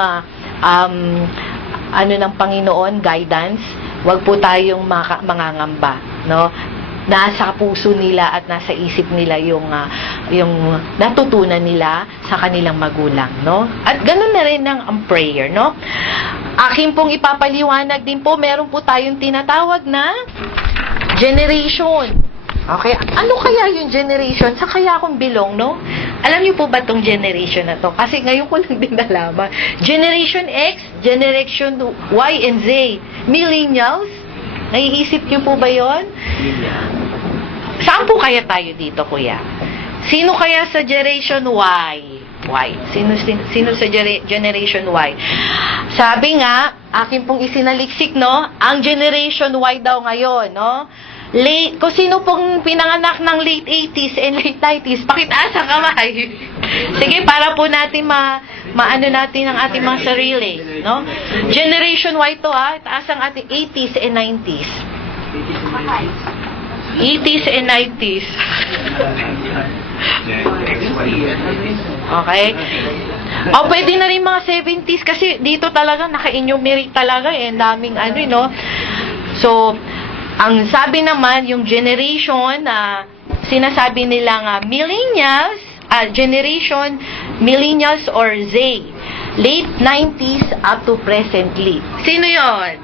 ng Panginoon, guidance, wag po tayong mangangamba, Nasa puso nila at nasa isip nila yung natutunan nila sa kanilang magulang, At ganun na rin ang prayer, Akin pong ipapaliwanag din po, meron po tayong tinatawag na generation. Okay, ano kaya yung generation? Sa kaya akong bilong, Alam niyo po ba tong generation na to? Kasi ngayon ko lang din nalaman. Generation X, Generation Y and Z, millennials. Naiisip niyo po ba yon? Saan po kaya tayo dito, kuya? Sino kaya sa Generation Y? Sino sa Generation Y? Sabi nga, akin pong isinaliksik, ang Generation Y daw ngayon, kung sino pong pinanganak ng late 80s and late 90s, pakitaas ang kamay. Sige, para po natin maano natin ang ating mga sarili, Generation Y to, taas ang ating 80s and 90s. 80s and 90s. Okay? Pwede na rin mga 70s kasi dito talaga naka-enumerate talaga ang daming So, ang sabi naman yung generation sinasabi nila millennials, generation millennials or Z, late 90s up to presently. Sino 'yon?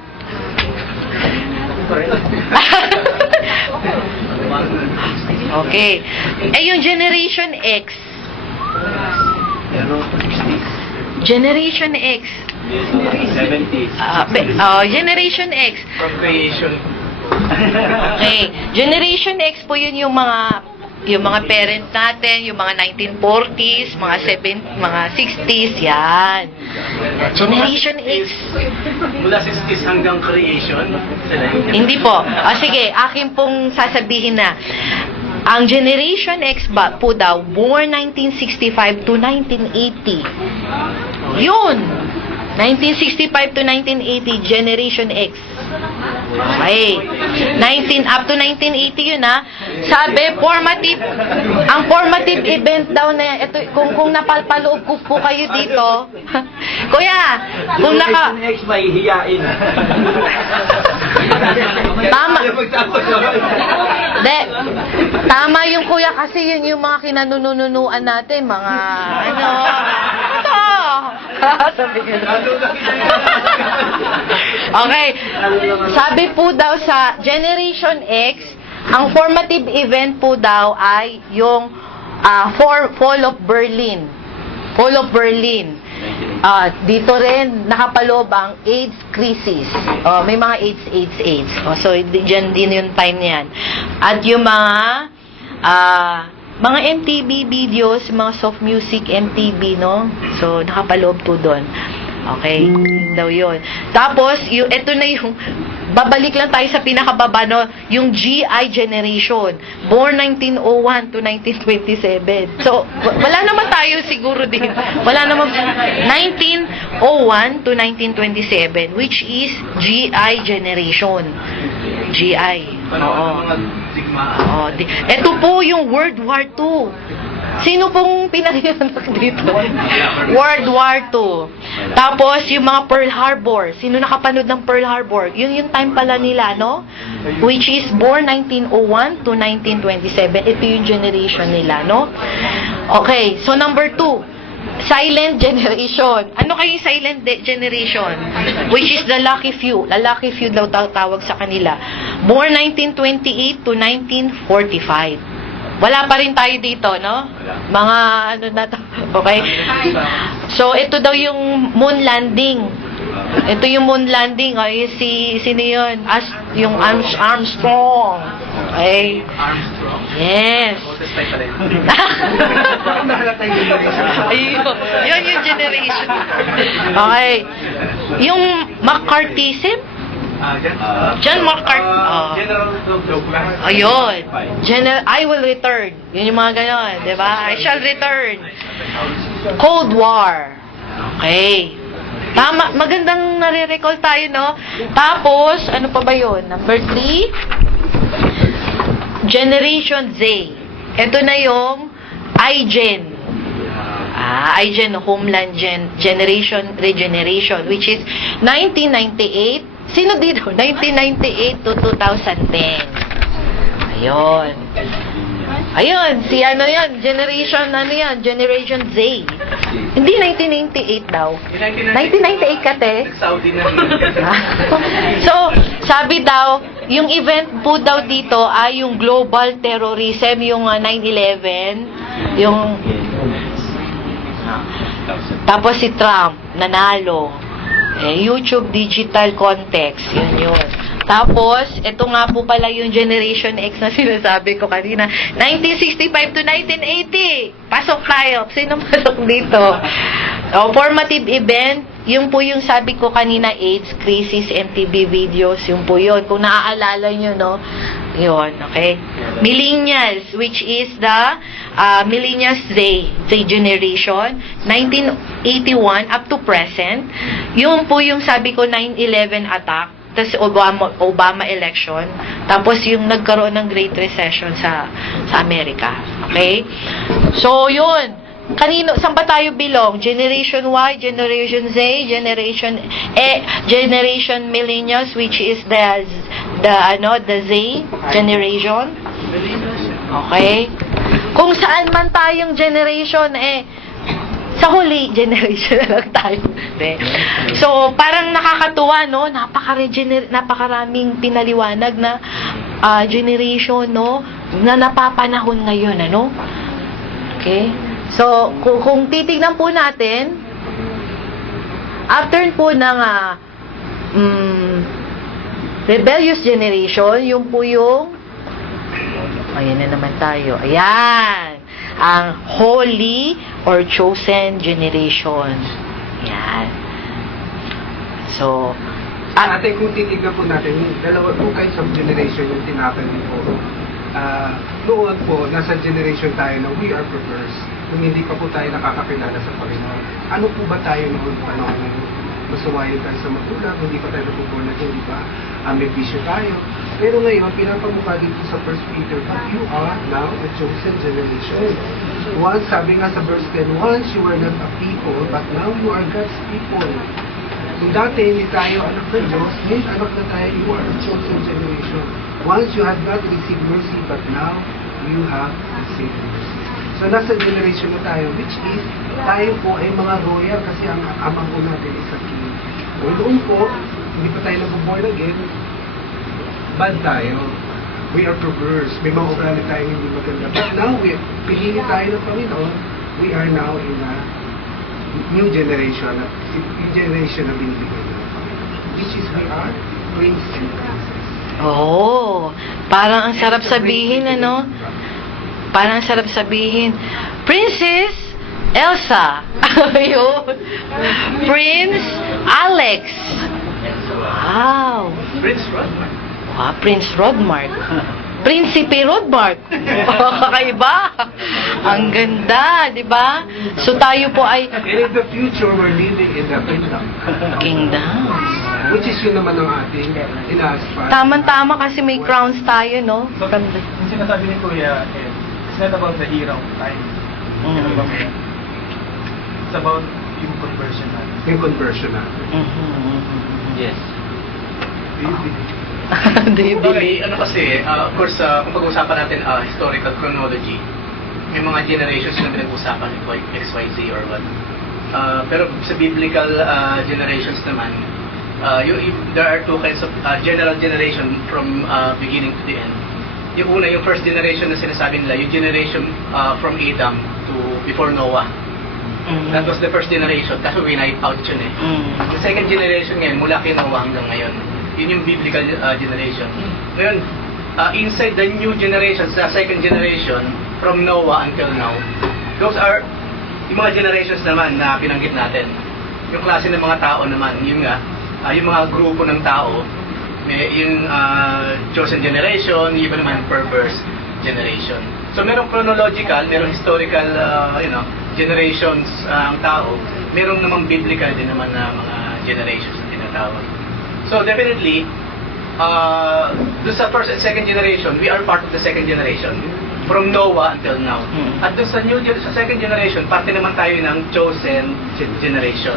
Okay. Eh, yung Generation X. Generation X. 70s. Generation X. From creation. Okay. Generation X po yun yung mga parent natin, yung mga 1940s, mga 60s, yan. Generation X. Mula 60s hanggang creation. Sila yun. Hindi po. Sige, akin pong sasabihin na. Ang Generation X ba po daw, born 1965 to 1980. Yun. 1965 to 1980, Generation X. Okay. Up to 1980 yun, ha. Sabi, ang formative event daw na, ito, kung napalpaloob ko po kayo dito, kuya, kung Generation X may hiyain. Tama yung kuya kasi yun yung mga kinanununuan natin, mga sabi ko. Okay. Sabi po daw sa Generation X, ang formative event po daw ay yung Fall of Berlin. Fall of Berlin. Dito rin nakapaloob ang AIDS crisis. May mga AIDS. So, dyan din yung time niyan. At yung mga MTV videos, mga soft music MTV, no? So, nakapaloob to doon. Okay? Yun daw yun. Tapos, ito na yung, babalik lang tayo sa pinakababa, no? Yung GI generation. Born 1901 to 1927. So, wala naman tayo siguro din. Wala naman, 1901 to 1927, which is GI generation. GI. Oo. Ito po yung World War II. Sino pong pinanganak dito? World War II. Tapos, yung mga Pearl Harbor. Sino nakapanood ng Pearl Harbor? Yun yung time pala nila, no? Which is born 1901 to 1927. Ito yung generation nila, no? Okay, so number 2. Silent generation. Ano kayong silent generation? Which is the lucky few. The lucky few daw tawag sa kanila. Born 1928 to 1945. Wala pa rin tayo dito, no? Mga ano na to. Okay? So, ito daw yung moon landing. Ito yung moon landing. Ay, sino yun? Yung Armstrong. Okay? Armstrong. Yes. Moses tayo pala yun. Ayun. Yun yung generation. Okay. Yung McCarthyism? John McCarthy. General Douglas. Ayun. I will return. Yun yung mga ganon. Diba? I shall return. Cold War. Okay. Tama. Magandang nare-recall tayo, no? Tapos, ano pa ba yun? Number 3. Generation Z. Ito na yung iGen. iGen, Homeland Generation Regeneration, which is 1998. Sino dito? 1998 to 2010. Ayun. Ayun, si ano yan? Generation Z. Hindi 1998 daw. 1998 ka, te? Saudi na. So, sabi daw, yung event po daw dito ay yung global terrorism, yung 9/11, yung tapos si Trump, nanalo. YouTube digital context, yun. Tapos, ito nga po pala yung Generation X na sinasabi ko kanina. 1965 to 1980. Pasok tayo. Sino pasok dito? Formative event, yung po yung sabi ko kanina, AIDS, crisis, MTV videos, yung po yun. Kung naaalala nyo, no? Yun, okay? Millennials, which is the Millennials Z generation, 1981 up to present. Yun po yung sabi ko, 9/11 attack, tapos Obama election, tapos yung nagkaroon ng Great Recession sa Amerika. Okay? So, yun. Kanino, saan ba tayo belong? Generation Y, Generation Z, Generation Millennials, which is the Z generation. Okay? Kung saan man tayong generation, sa huli, generation na lang tayo. So, parang nakakatuwa, no? Napakaraming pinaliwanag na generation, no, na napapanahon ngayon, ano? Okay? So, kung titignan po natin, after po ng rebellious generation, yung po yung, ayan na naman tayo, ayan, ang holy or chosen generation. Ayan. So, Ate, kung titignan po natin, yung dalawa po kinds of generation yung tinatanong po. Noon po, nasa generation tayo na we are perverse. Kung hindi pa po tayo nakakakilala sa Panginoon. Ano po ba tayo noon panahon na yun? Masuwayo tayo sa magulang, hindi pa tayo natutunan, hindi ba? May bisyo tayo. Pero ngayon, pinapamukha dito sa 1 Peter, but you are now a chosen generation. Once, sabi nga sa verse 10, once you were not a people, but now you are God's people. Kung dati hindi tayo anak ng Diyos, ngayon anak na tayo, you are a chosen generation. Once you had not received mercy, but now you have received mercy. So nasa generation na tayo, which is, tayo po ay mga royal kasi ang amang po natin is a king. O doon po, hindi pa tayo nag-born again, bad tayo. We are perverse. May mga ugali tayo hindi maganda. But now, pinili tayo ng Panginoon, we are now in a new generation, yung generation na binibigay ng Panginoon. Which is, we are prince and princess. oh, parang ang sarap sabihin, ano? Parang ang sarap sabihin, Princess Elsa. Ayun. Prince Alex. Wow. Prince Rodman. Wow, Prince Rodmark. Prinsipe Rodmark. Kakaiba. Ang ganda, di ba? So tayo po ay And in the future, we're living in the kingdom. which is yun naman ang ating ina-aspire. Tama-tama kasi may crowns tayo, no? So, yung sinasabi ni Kuya, it's not about the era of time. Ano ba kaya? It's about yung conversion natin. Yung conversion natin. Yes. Do you believe? Okay, ano kasi, of course, kung pag-uusapan natin historical chronology, may mga generations na pinag-uusapan, like XYZ or what. Pero sa biblical generations naman, there are two kinds of general generation from beginning to the end. Yung una, yung first generation na sinasabi nila, yung generation from Adam to before Noah. That was the first generation, kasi winipe out yun eh. The second generation ngayon, mula kay Noah hanggang ngayon. Yun yung biblical generation. Ngayon, inside the new generation, sa second generation, from Noah until now, those are yung mga generations naman na binanggit natin. Yung klase ng mga tao naman, yun nga, yung mga grupo ng tao, may yung chosen generation, iba naman perverse generation. So merong chronological, merong historical, generations ang tao, merong namang biblical din naman na mga generations na tinatawag. So definitely, doon sa first and second generation, we are part of the second generation. From Noah until now. At doon sa second generation, parte naman tayo ng chosen generation.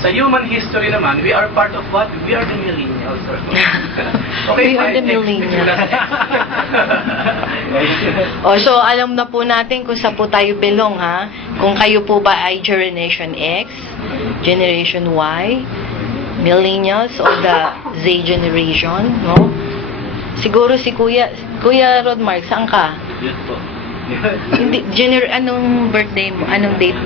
Sa human history naman, we are part of what? We are the millennials. We are the millennials. So alam na po natin kung sa po tayo belong, ha? Kung kayo po ba ay Generation X, Generation Y, Millennials, o the Z generation, no? Siguro si Kuya Rodmark, saan ka? Yes po. Hindi, anong birthday mo? Anong date?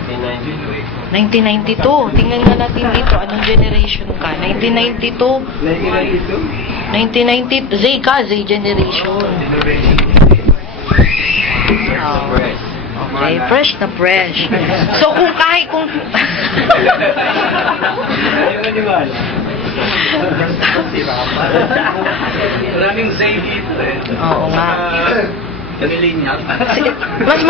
1992. Tingnan nga natin dito, anong generation ka? 1992? 1990, Z ka, Z generation. Oh. Okay, fresh na fresh. So kung Maraming Z dito eh. Oo nga. Millennial. Mas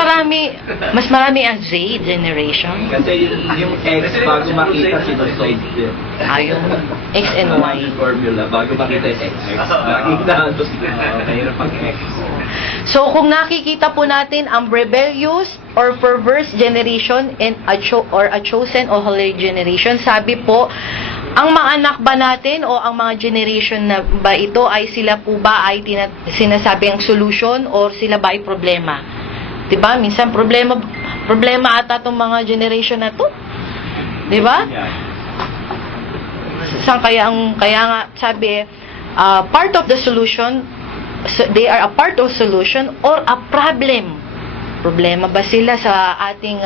marami ang Z generation. Kasi yung X, bago makita sinuslide din. Yung X and Y. Yung formula, bago makita yung X. Nakikita, tapos mahirap pag X. So kung nakikita po natin ang rebellious or perverse generation and a chosen or holy generation, sabi po, ang mga anak ba natin o ang mga generation na ba ito ay sila po ba ay sinasabi ang solution or sila ba ay problema? 'Di ba? Minsan problema ata tong mga generation na to. 'Di ba? Saan kaya nga sabi part of the solution they are a part of solution or a problem. Problema ba sila sa ating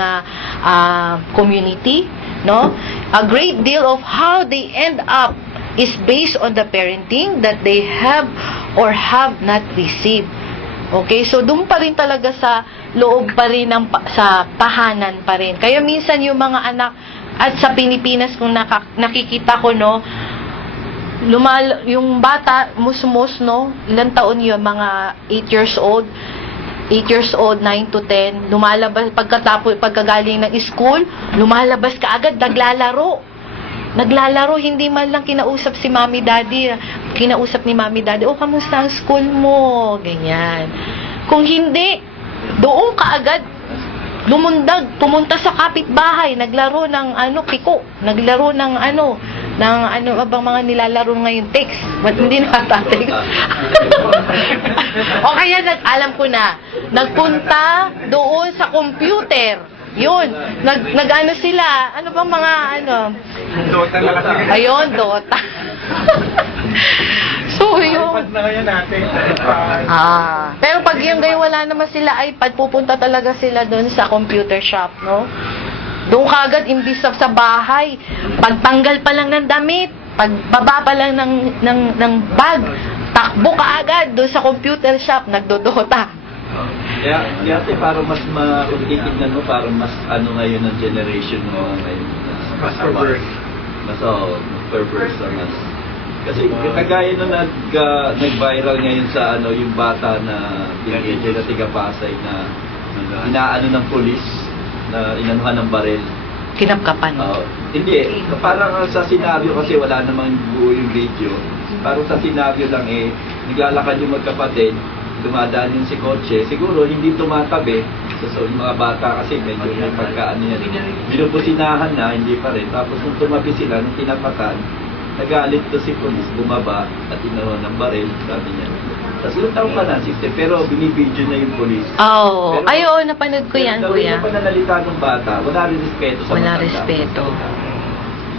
community? No? A great deal of how they end up is based on the parenting that they have or have not received. Okay? So, doon pa rin talaga sa loob pa rin sa tahanan pa rin. Kaya minsan yung mga anak at sa Pilipinas kung nakikita ko, no, yung bata, musmus, no, ilang taon yun, mga 8 years old, 9 to 10, lumalabas, pagkagaling ng school, lumalabas ka agad, naglalaro, hindi man lang kinausap si mami daddy, kinausap ni mami daddy, oh, kamusta ang school mo, ganyan. Kung hindi, doon ka agad, lumundag, pumunta sa kapitbahay, naglaro ng piko, naglaro ng bang mga nilalaro ngayon, text. Ba't hindi nakatext? O kaya alam ko na, nagpunta doon sa computer. Yun, nag-ano sila, ano bang mga Dota na kasi. Ayun, Dota. So, yun. iPad na ngayon natin. Pero pag yung gayon wala naman sila iPad, pupunta talaga sila doon sa computer shop, no? Doon kagad, imbis sa bahay, pagtanggal pa lang ng damit, pagbaba pa lang ng bag, takbo ka agad doon sa computer shop, nagdodota. Kaya parang mas kung titignan mo, parang mas ngayon ang generation mo ngayon. Mas perverse. Mas perverse na mas. Kasi kagaya nung nag-viral ngayon sa yung bata na teenager na tiga-Pasay na inaano ng pulis na inanuhan ng baril. Kinapkapan. Hindi, parang sa senaryo kasi wala namang buo yung video. Parang sa senaryo lang naglalakad yung magkapatid, dumadaan yung si kotse, siguro hindi tumatabi. So yung mga bata kasi medyo may pagkaano yan. Binubusinahan na, hindi pa rin. Tapos nung tumabi sila, nung tinapatan, nagalit to si police, bumaba at inanuhan ng baril, sabi niya. Tapos ilang taon pa na, 60, pero binibidyo na yung police. Oo. Pero, Ay, oo, napanood ko yan, kuya. Yung pananalita ng bata, wala rin respeto sa Wala matanda. respeto.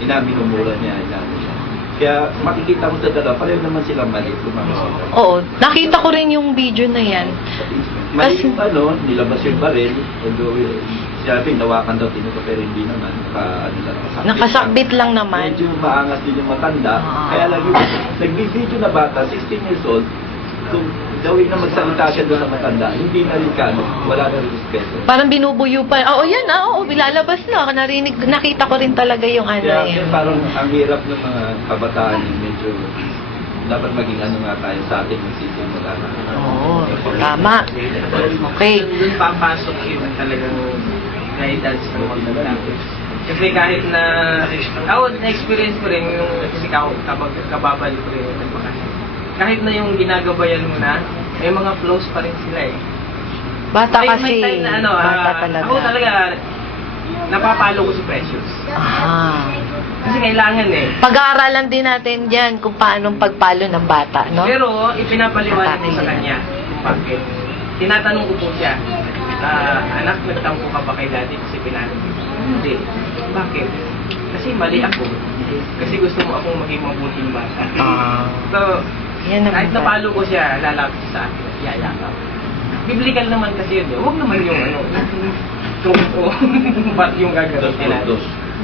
Minumura niya, inano siya. Kaya makikita mo sa dalawa, pareho naman silang mali. Oo. Nakita ko rin yung video na yan. Mali yung nilabas yung baril, although sabi, nawakan daw tinuto, pero hindi naman. Nakasakbit lang naman. Medyo maangas din yung matanda. Kaya lang yung nagbibideo na bata, 16 years old, kung gawin na magsalita siya doon sa matanda, hindi na rin wala na rin respeto. Parang binubuyo pa. Oo, yan, lalabas na. Nakita ko rin talaga yung Kaya parang ang hirap ng mga kabataan, medyo dapat maging nga tayo sa ating magsisimula na. Oo, tama. Okay. Doon papasok yung talagang guidance ng mga. Kasi kahit na, na-experience ko rin yung, kasi kababalik ko rin yung nagpakasya. Kahit na yung ginagabayan mo na, may mga flows pa rin sila Bata May kasi. time na Bata talaga. ako talaga, napapalo ko si Precious. Kasi kailangan Pag-aaralan din natin dyan kung paano pagpalo ng bata, no? Pero ipinapaliwanag ko sa kanya kung bakit. Tinatanong ko po siya, anak, nagtampo ka ba kay daddy kasi pinalo ko? Hindi. Bakit? Kasi mali ako. Kasi gusto mo akong maging mabuting bata. So, Yan naman kahit ba? napalo ko siya, lalapit sa akin, yayakap. Biblical naman kasi yun. Huwag naman yung ba't yung gagawin natin.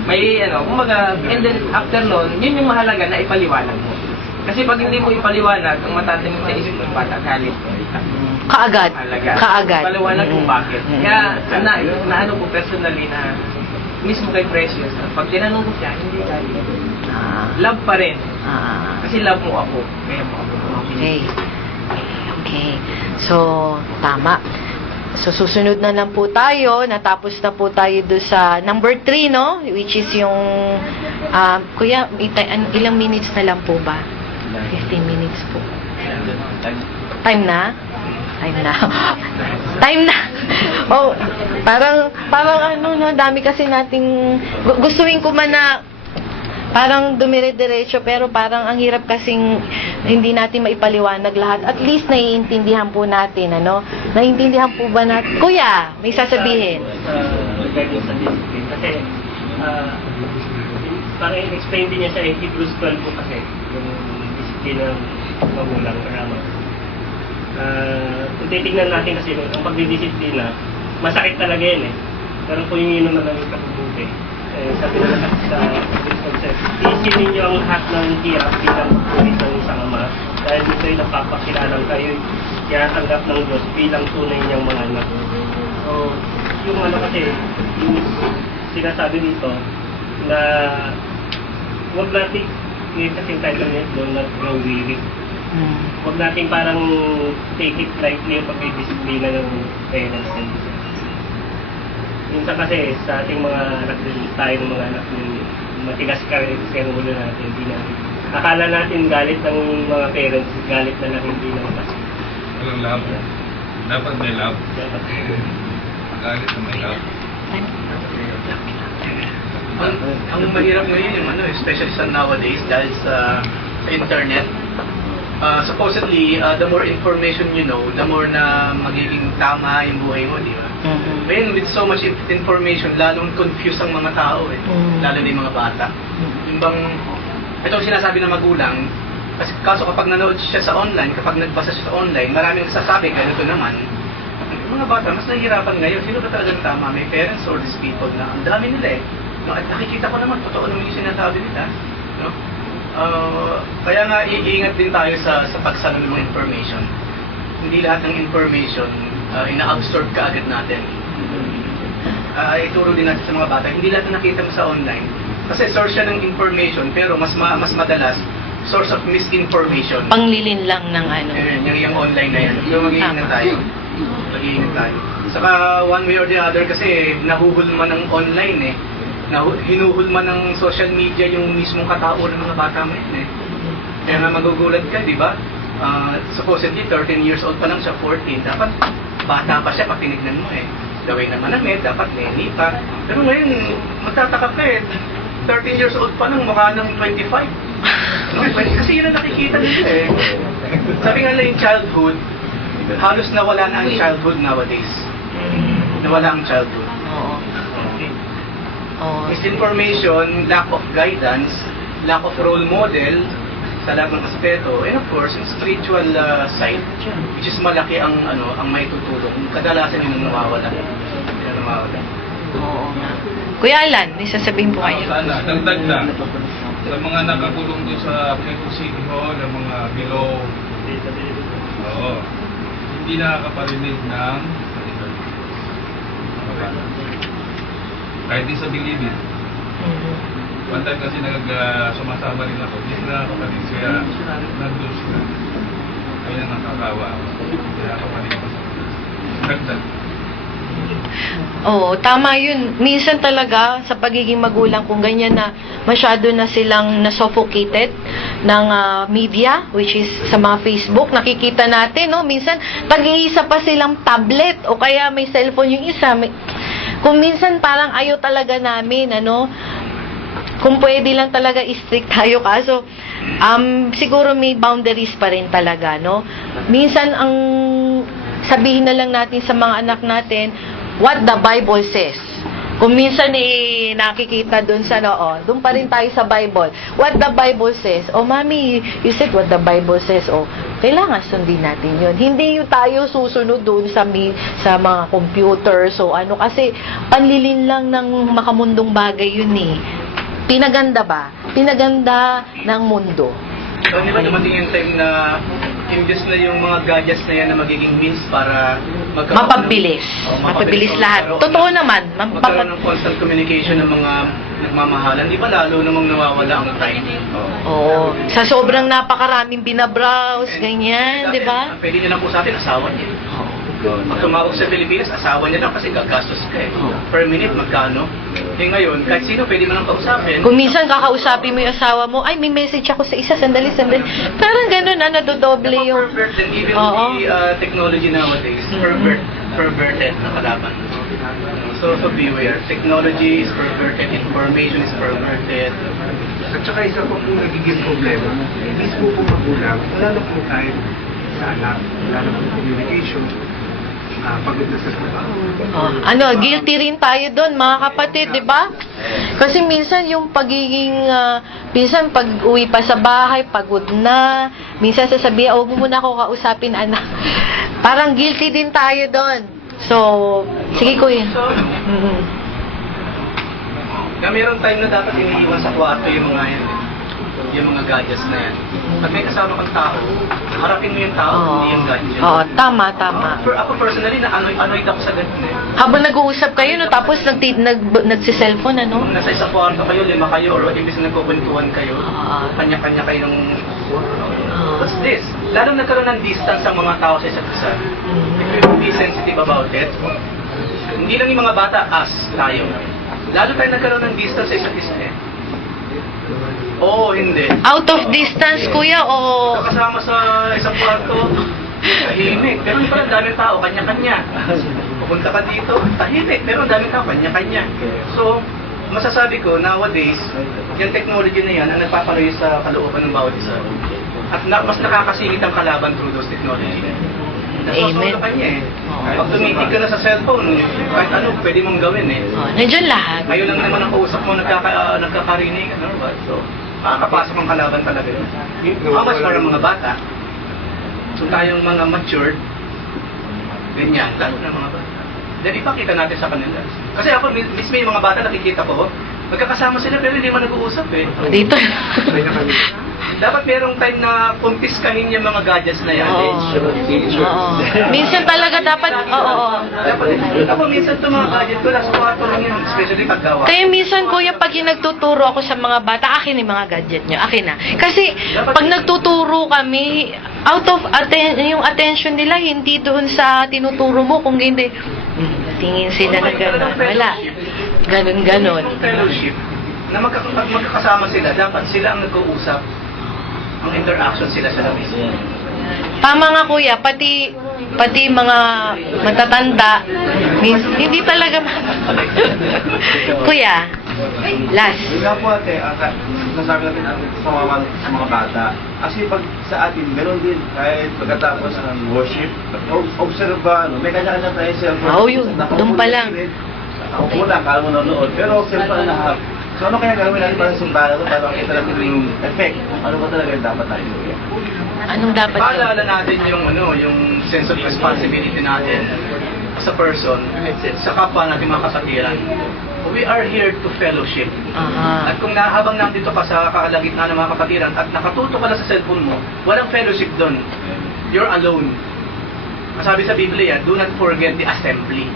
May kumbaga, and then after nun, yun yung mahalaga na ipaliwanag mo. Kasi pag hindi mo ipaliwanag, ang matatanong sa isip ng bata, galit. Kaagad. Mahalaga. Kaagad. Paliwanag kung bakit. Kaya, naano ko personally na mismo kay Precious, pag tinanong ko siya, hindi galit. Love pa rin. Kasi love mo ako. Kaya mo ako. Okay. So, tama. So, susunod na lang po tayo. Natapos na po tayo doon sa number 3, no? Which is yung, kuya, ilang minutes na lang po ba? 15 minutes po. Time na? Time na. Oh, parang dami kasi nating, gustuin ko man na, parang dumire-diretso, pero parang ang hirap kasing hindi natin maipaliwanag lahat. At least naiintindihan po natin, Naiintindihan po ba natin? Kuya, may sasabihin. Regarding sa discipline, kasi parang in-explain din niya sa Hebrews 12 po kasi, yung discipline ng magulang or ama. Kung titignan natin kasi ang pagdidisiplina, masakit talaga yan eh. Pero kung yun naman ang ikabubuti, sabi na sa this concept, iisinin niyo ang lahat ng hirap bilang pulis ng isang ama dahil dito'y napapakilalang kayo tinatanggap ng Diyos bilang tunay niyang mga anak. So, yung ano kasi, yung sinasabi dito na huwag natin yung kasing title nito doon na grow weary. Huwag natin parang take it lightly yung pagdidisiplina ng parents din. Minsan kasi sa ating mga anak din, tayo ng mga anak din, matigas ka rin sa ulo natin. Hindi natin. Akala natin galit ng mga parents, galit na lang hindi naman kasi. Walang love. Dapat may love. Dapat Galit na may love. Ang mahirap ngayon yung ano, especially sa nowadays dahil sa internet. Supposedly, the more information you know, the more na magiging tama yung buhay mo, di ba? Ngayon, with so much information, lalong confused ang mga tao eh. Lalo na yung mga bata. Yung bang, ito ang sinasabi ng magulang, kaso kapag nanood siya sa online, kapag nagbasa siya sa online, maraming nagsasabi, ganito naman. Yung mga bata, mas nahihirapan ngayon. Sino ba talagang tama? May parents or these people na ang dami nila eh. No, at nakikita ko naman, totoo naman yung sinasabi nila. No? Kaya nga, iingat din tayo sa pagsalo ng mga information. Hindi lahat ng information ina-absorb ka agad natin. Ituro din natin sa mga bata, hindi lahat na nakita mo sa online. Kasi source siya ng information, pero mas madalas, source of misinformation. Panglilin lang ng ano. Yung online na yan. So mag-iingat tayo. Mag-iingat tayo. Saka one way or the other kasi nahuhulman ng online eh. Hinuhulman ng social media yung mismong katao ng mga bata mo yun eh. Kaya nga magugulat ka, di ba? Supposedly 13 years old pa lang siya, 14. Dapat bata pa siya pag tinignan mo eh. Gawin naman namin, dapat neni pa. Pero ngayon, magtataka ka eh. 13 years old pa lang, mukha ng 25. No? Kasi yun ang nakikita nila eh. Sabi nga nila yung childhood, halos nawala na ang childhood nowadays. Nawala ang childhood. Misinformation, lack of guidance, lack of role model sa lahat ng aspeto, and of course, yung spiritual side, which is malaki ang maitutulong. Kadalasan yun ang nawawala. Oo nga. Kuya Alan, may sasabihin po kayo. Sana, dagdag na. Sa mga nakakulong doon sa Quezon City Hall, ang mga below, hindi nakakaparinig ng kahit di sa bilibid. One time kasi sumasama rin ako, hindi nakakaparinig, kaya nandun sila. Kaya nakakawa ako. Kaya nakakaparinig ako. Dagdag. Oo, tama yun. Minsan talaga sa pagiging magulang, kung ganyan na masyado na silang nasuffocated ng media, which is sa mga Facebook, nakikita natin, no? Minsan, tag-iisa pa silang tablet o kaya may cellphone yung isa. Kung minsan parang ayaw talaga namin, kung pwede lang talaga strict tayo, kaso siguro may boundaries pa rin talaga, no? Minsan ang sabihin na lang natin sa mga anak natin what the Bible says. Kung minsan nakikita dun sa dun pa rin tayo sa Bible. What the Bible says. Oh, Mami, you said what the Bible says. Oh, kailangan sundin natin yun. Hindi yung tayo susunod dun sa mga computer. So, kasi panlilin lang ng makamundong bagay yun eh. Pinaganda ba? Pinaganda ng mundo. So, di ba dumating yung time na imbes na yung mga gadgets na yan na magiging means para mapabilis. Mapabilis lahat. Totoo naman. Magkaroon ng constant communication ng mga nagmamahalan. Di ba lalo namang nawawala ang time? Oo. Sa sobrang napakaraming binabrowse, ganyan, di ba? Pwede niya lang usapin, asawa niya. Pag tumawag sa Pilipinas, asawa niya lang kasi gagastos ka eh. Per minute, magkano? Ngayon, kahit sino pwede mo lang kausapin. Kung minsan kakausapin mo yung asawa mo, ay, may message ako sa isa, sandali. Parang gano'n nadodoble yung... Pervert, and even the technology nowadays, perverted na kalaban. So beware. Technology is perverted, information is perverted. At saka isa po po nagiging problema, mismo po magulang, wala na po tayo sa anak, wala na po communication. pagod na sa trabaho. Ano, guilty rin tayo doon, mga kapatid, di ba? Kasi minsan yung pagiging, minsan pag uwi pa sa bahay, pagod na, minsan sasabihin, huwag mo muna ako kausapin, anak. Parang guilty din tayo doon. So, sige kuya. Kaya mayroong time na dapat iniiwan sa kwarto yung mga yan. Yung mga gadgets na yan. Pag may kasama kang tao, harapin mo yung tao, hindi yung gadget. Oo, tama, tama. Ako personally, annoyed ako sa ganun eh. Habang nag-uusap kayo, no, tapos nagsi-cellphone, ano? Kung nasa isang kwarto kayo, 5 kayo, or imbis na nagkukwentuhan kayo, kanya-kanya kayo ng... What's this? Lalo nagkaroon ng distance ang mga tao sa isa't isa. If you be sensitive about it, hindi lang yung mga bata, us, tayo. Lalo tayo nagkaroon ng distance sa isa't isa eh. Oo, hindi. Out of distance, kuya, o... Kasama sa isang kwarto, tahimik. Pero pala, daming tao, kanya-kanya. Pupunta ka dito, tahimik. Pero daming tao, kanya-kanya. So, masasabi ko, nowadays, yung technology na yan ang nagpaparoy sa kalooban ng bawat isa. At mas nakakasingit ang kalaban through those technology. Amen. Nasosolo ka niya eh. Pag tumitig ka na sa cellphone, kahit ano, pwede mong gawin eh. Nandiyan lahat. Ngayon lang naman ang kausap mo, nagkakarinig, ano ba? So, makakapasok ang kalaban talaga yun. How much more ang mga bata? So, tayong mga matured, ganyan, lalo na mga bata. Then, ipakita natin sa kanila. Kasi ako, mismo yung mga bata, nakikita ko, magkakasama sila pero hindi man nag-uusap eh. Dito. Dapat merong time na kumpiskahin yung mga gadgets na yan. Oo. Minsan talaga dapat, oo. Ako minsan itong mga gadget ko, nasa kwarto lang yan, especially paggawa. Kaya minsan, kuya, pag yung nagtuturo ako sa mga bata, akin yung mga gadget nyo, akin na. Kasi, pag nagtuturo kami, out of yung attention nila, hindi doon sa tinuturo mo, kung hindi, tingin sila na gano'n. Wala. Ganon. Fellowship, na magkakasama sila, dapat sila ang nag-uusap, ang interaction sila sa labis. Tama nga, kuya, pati mga matatanda, hindi talaga kuya, last. Yun nga po ate, nasabi natin sa mga bata. Kasi pag sa atin, meron din, kahit pagkatapos ng worship, observa, may kanya-kanya tayo cellphone. Oo, yun. Doon pa lang. Ako lang, kala mo nanonood. Pero cellphone na lahat. So ano kaya gawin natin para sa simbahan para makita natin yung effect? Ano ba talaga yung dapat natin gawin? Anong dapat yun? Paalala natin yung sense of responsibility natin as a person, sa kapwa natin mga kasatiran. We are here to fellowship. At kung habang nandito ka sa kalagitnaan ng mga kapatiran at nakatuto ka na sa cellphone mo, walang fellowship doon. You're alone. Sabi sa Biblia, do not forget the assembly.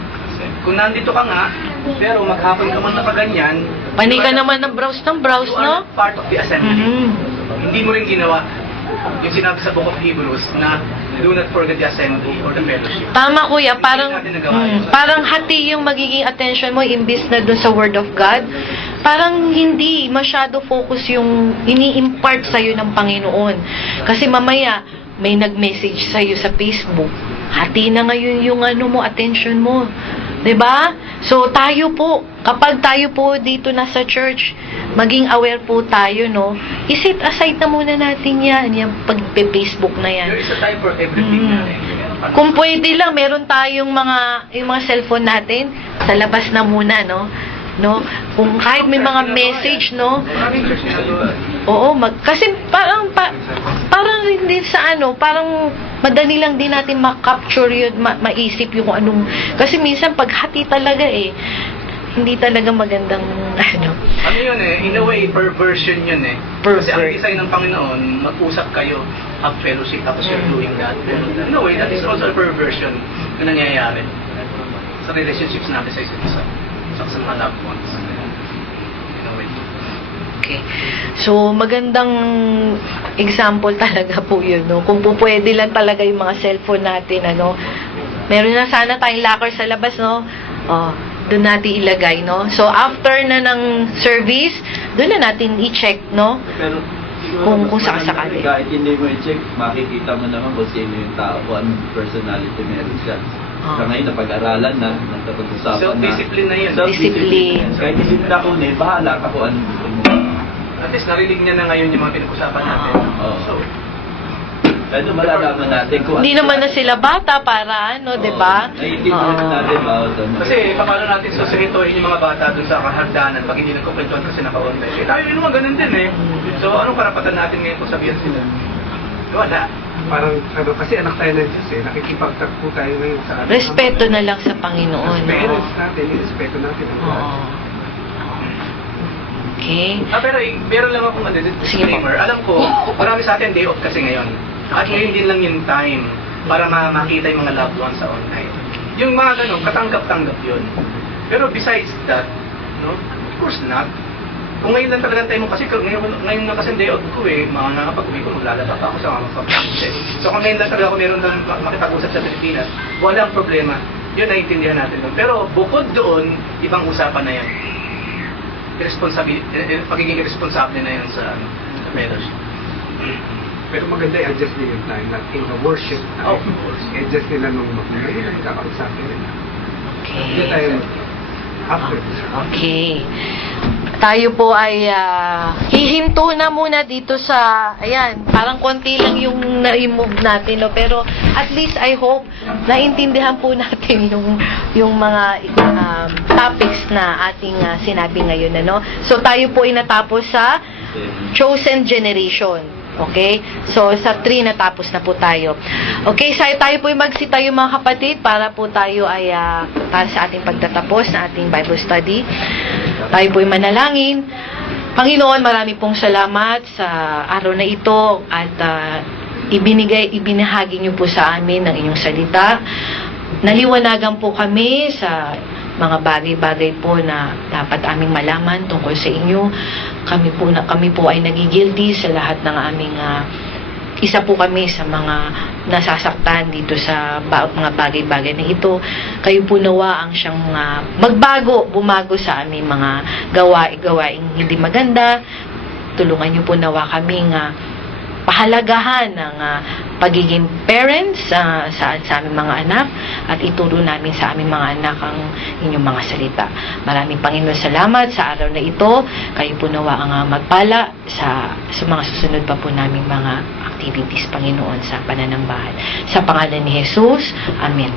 Kung nandito ka nga, pero maghapon ka man nakaganyan, Pani ka naman ng browse, you no? are part of the assembly. Mhm. Hindi mo rin ginawa yung sinabi sa Book of Hebrews na do not forget the assembly or the fellowship. Tama, kuya, parang Hindi natin nagawa yun. parang hati yung magiging attention mo imbis na dun sa Word of God. Parang hindi masyado focus yung ini-impart sa'yo ng Panginoon. Kasi mamaya, may nag-message sa'yo sa Facebook. Hati na ngayon yung attention mo. 'Di ba? So tayo po, kapag tayo po dito na sa church, maging aware po tayo, no? I-set aside na muna natin yung pag-Facebook na yan. There is a time for everything. Kung pwede lang, meron tayong yung mga cellphone natin, sa labas na muna, no? Kung kahit may mga message, no? Maraming church ginagawa. Oo, kasi parang hindi sa parang madali lang din natin ma-capture yun, maisip yung anong, kasi minsan paghati talaga hindi talaga magandang Ano yun in a way, perversion yun Kasi ang design ng Panginoon, mag-usap kayo, have fellowship, tapos you're doing that. In a way, that is also a perversion na nangyayari sa relationships natin sa isa't isa, sa mga loved ones. In a way. Okay. So, magandang example talaga po yun, no? Kung po pwede lang talaga yung mga cellphone natin, meron na sana tayong locker sa labas, no? Doon natin ilagay, no? So, after na ng service, doon na natin i-check, no? Pero Kung sakasakali. Kahit hindi mo i-check, makikita mo naman kung sino yung tao, kung anong personality meron siya. Sa ngayon, napag-aralan na, napag-usapan na. Self-discipline na yun. Discipline. Kahit hindi mo na kunin, bahala ka kung anong gusto mo. At least narinig niya na ngayon yung mga pinag-usapan natin. Oo. So, Kaya doon malalaman natin kung Hindi naman na sila bata para ano, di ba? Naiintindihan Oo. natin bawat ano. Kasi paano natin susunituin yung mga bata dun sa kahagdanan pag hindi nagkukwentuhan kasi naka-online? Eh tayo yun naman ganun din eh. So anong karapatan natin ngayon kung sabihan sila? Wala. Parang ano, kasi anak tayo ng Diyos eh, nakikipagtakbo tayo ngayon sa ating Respeto na lang sa Panginoon. As parents natin, respeto natin ang God. Oo. Okay. Pero meron lang akong disclaimer. Alam ko, marami sa atin day off kasi ngayon. At ngayon din lang yung time para makita yung mga loved ones sa online. Yung mga ganun, katanggap-tanggap yun. Pero besides that, no, of course not. Kung ngayon lang talagang time mo kasi, ngayon na kasi day off ko eh, mga nakapag-uwi ko, maglalaba pa ako sa mga practice. So kung ngayon lang talaga ako meron lang makipag-usap sa Pilipinas, walang problema. Yun naiintindihan natin doon. Pero bukod doon, ibang usapan na yan. Pagiging irresponsable na yan sa fellowship. Pero maganda i-adjust din yung time, not in the worship time. Of course. I-adjust nila nung makina. Yun ang kakausapin nila. Hindi Okay. tayo after this. Okay. Tayo po ay hihinto na muna dito sa, ayan, parang konti lang yung na-remove natin, no? Pero at least I hope naintindihan po natin yung mga topics na ating sinabi ngayon, ano? So tayo po ay natapos sa chosen generation. Okay? So, sa 3 natapos na po tayo. Okay, tayo po ay magsitayo mga kapatid para po tayo ay para sa ating pagtatapos na ating Bible study. Tayo po ay manalangin. Panginoon, marami pong salamat sa araw na ito at ibinahagi niyo po sa amin ng inyong salita. Naliwanagan po kami sa mga bagay-bagay po na dapat aming malaman tungkol sa inyo. Kami po ay nagigilty sa lahat ng aming isa po kami sa mga nasasaktan dito sa mga bagay-bagay na ito. Kayo po nawa ang siyang bumago sa aming mga gawaing hindi maganda. Tulungan niyo po nawa kaming pahalagahan ng pagiging parents sa aming mga anak at ituro namin sa aming mga anak ang inyong mga salita. Maraming Panginoon salamat sa araw na ito. Kayo po nawa ang magpala sa mga susunod pa po naming mga activities, Panginoon, sa pananambahan. Sa pangalan ni Jesus, Amen.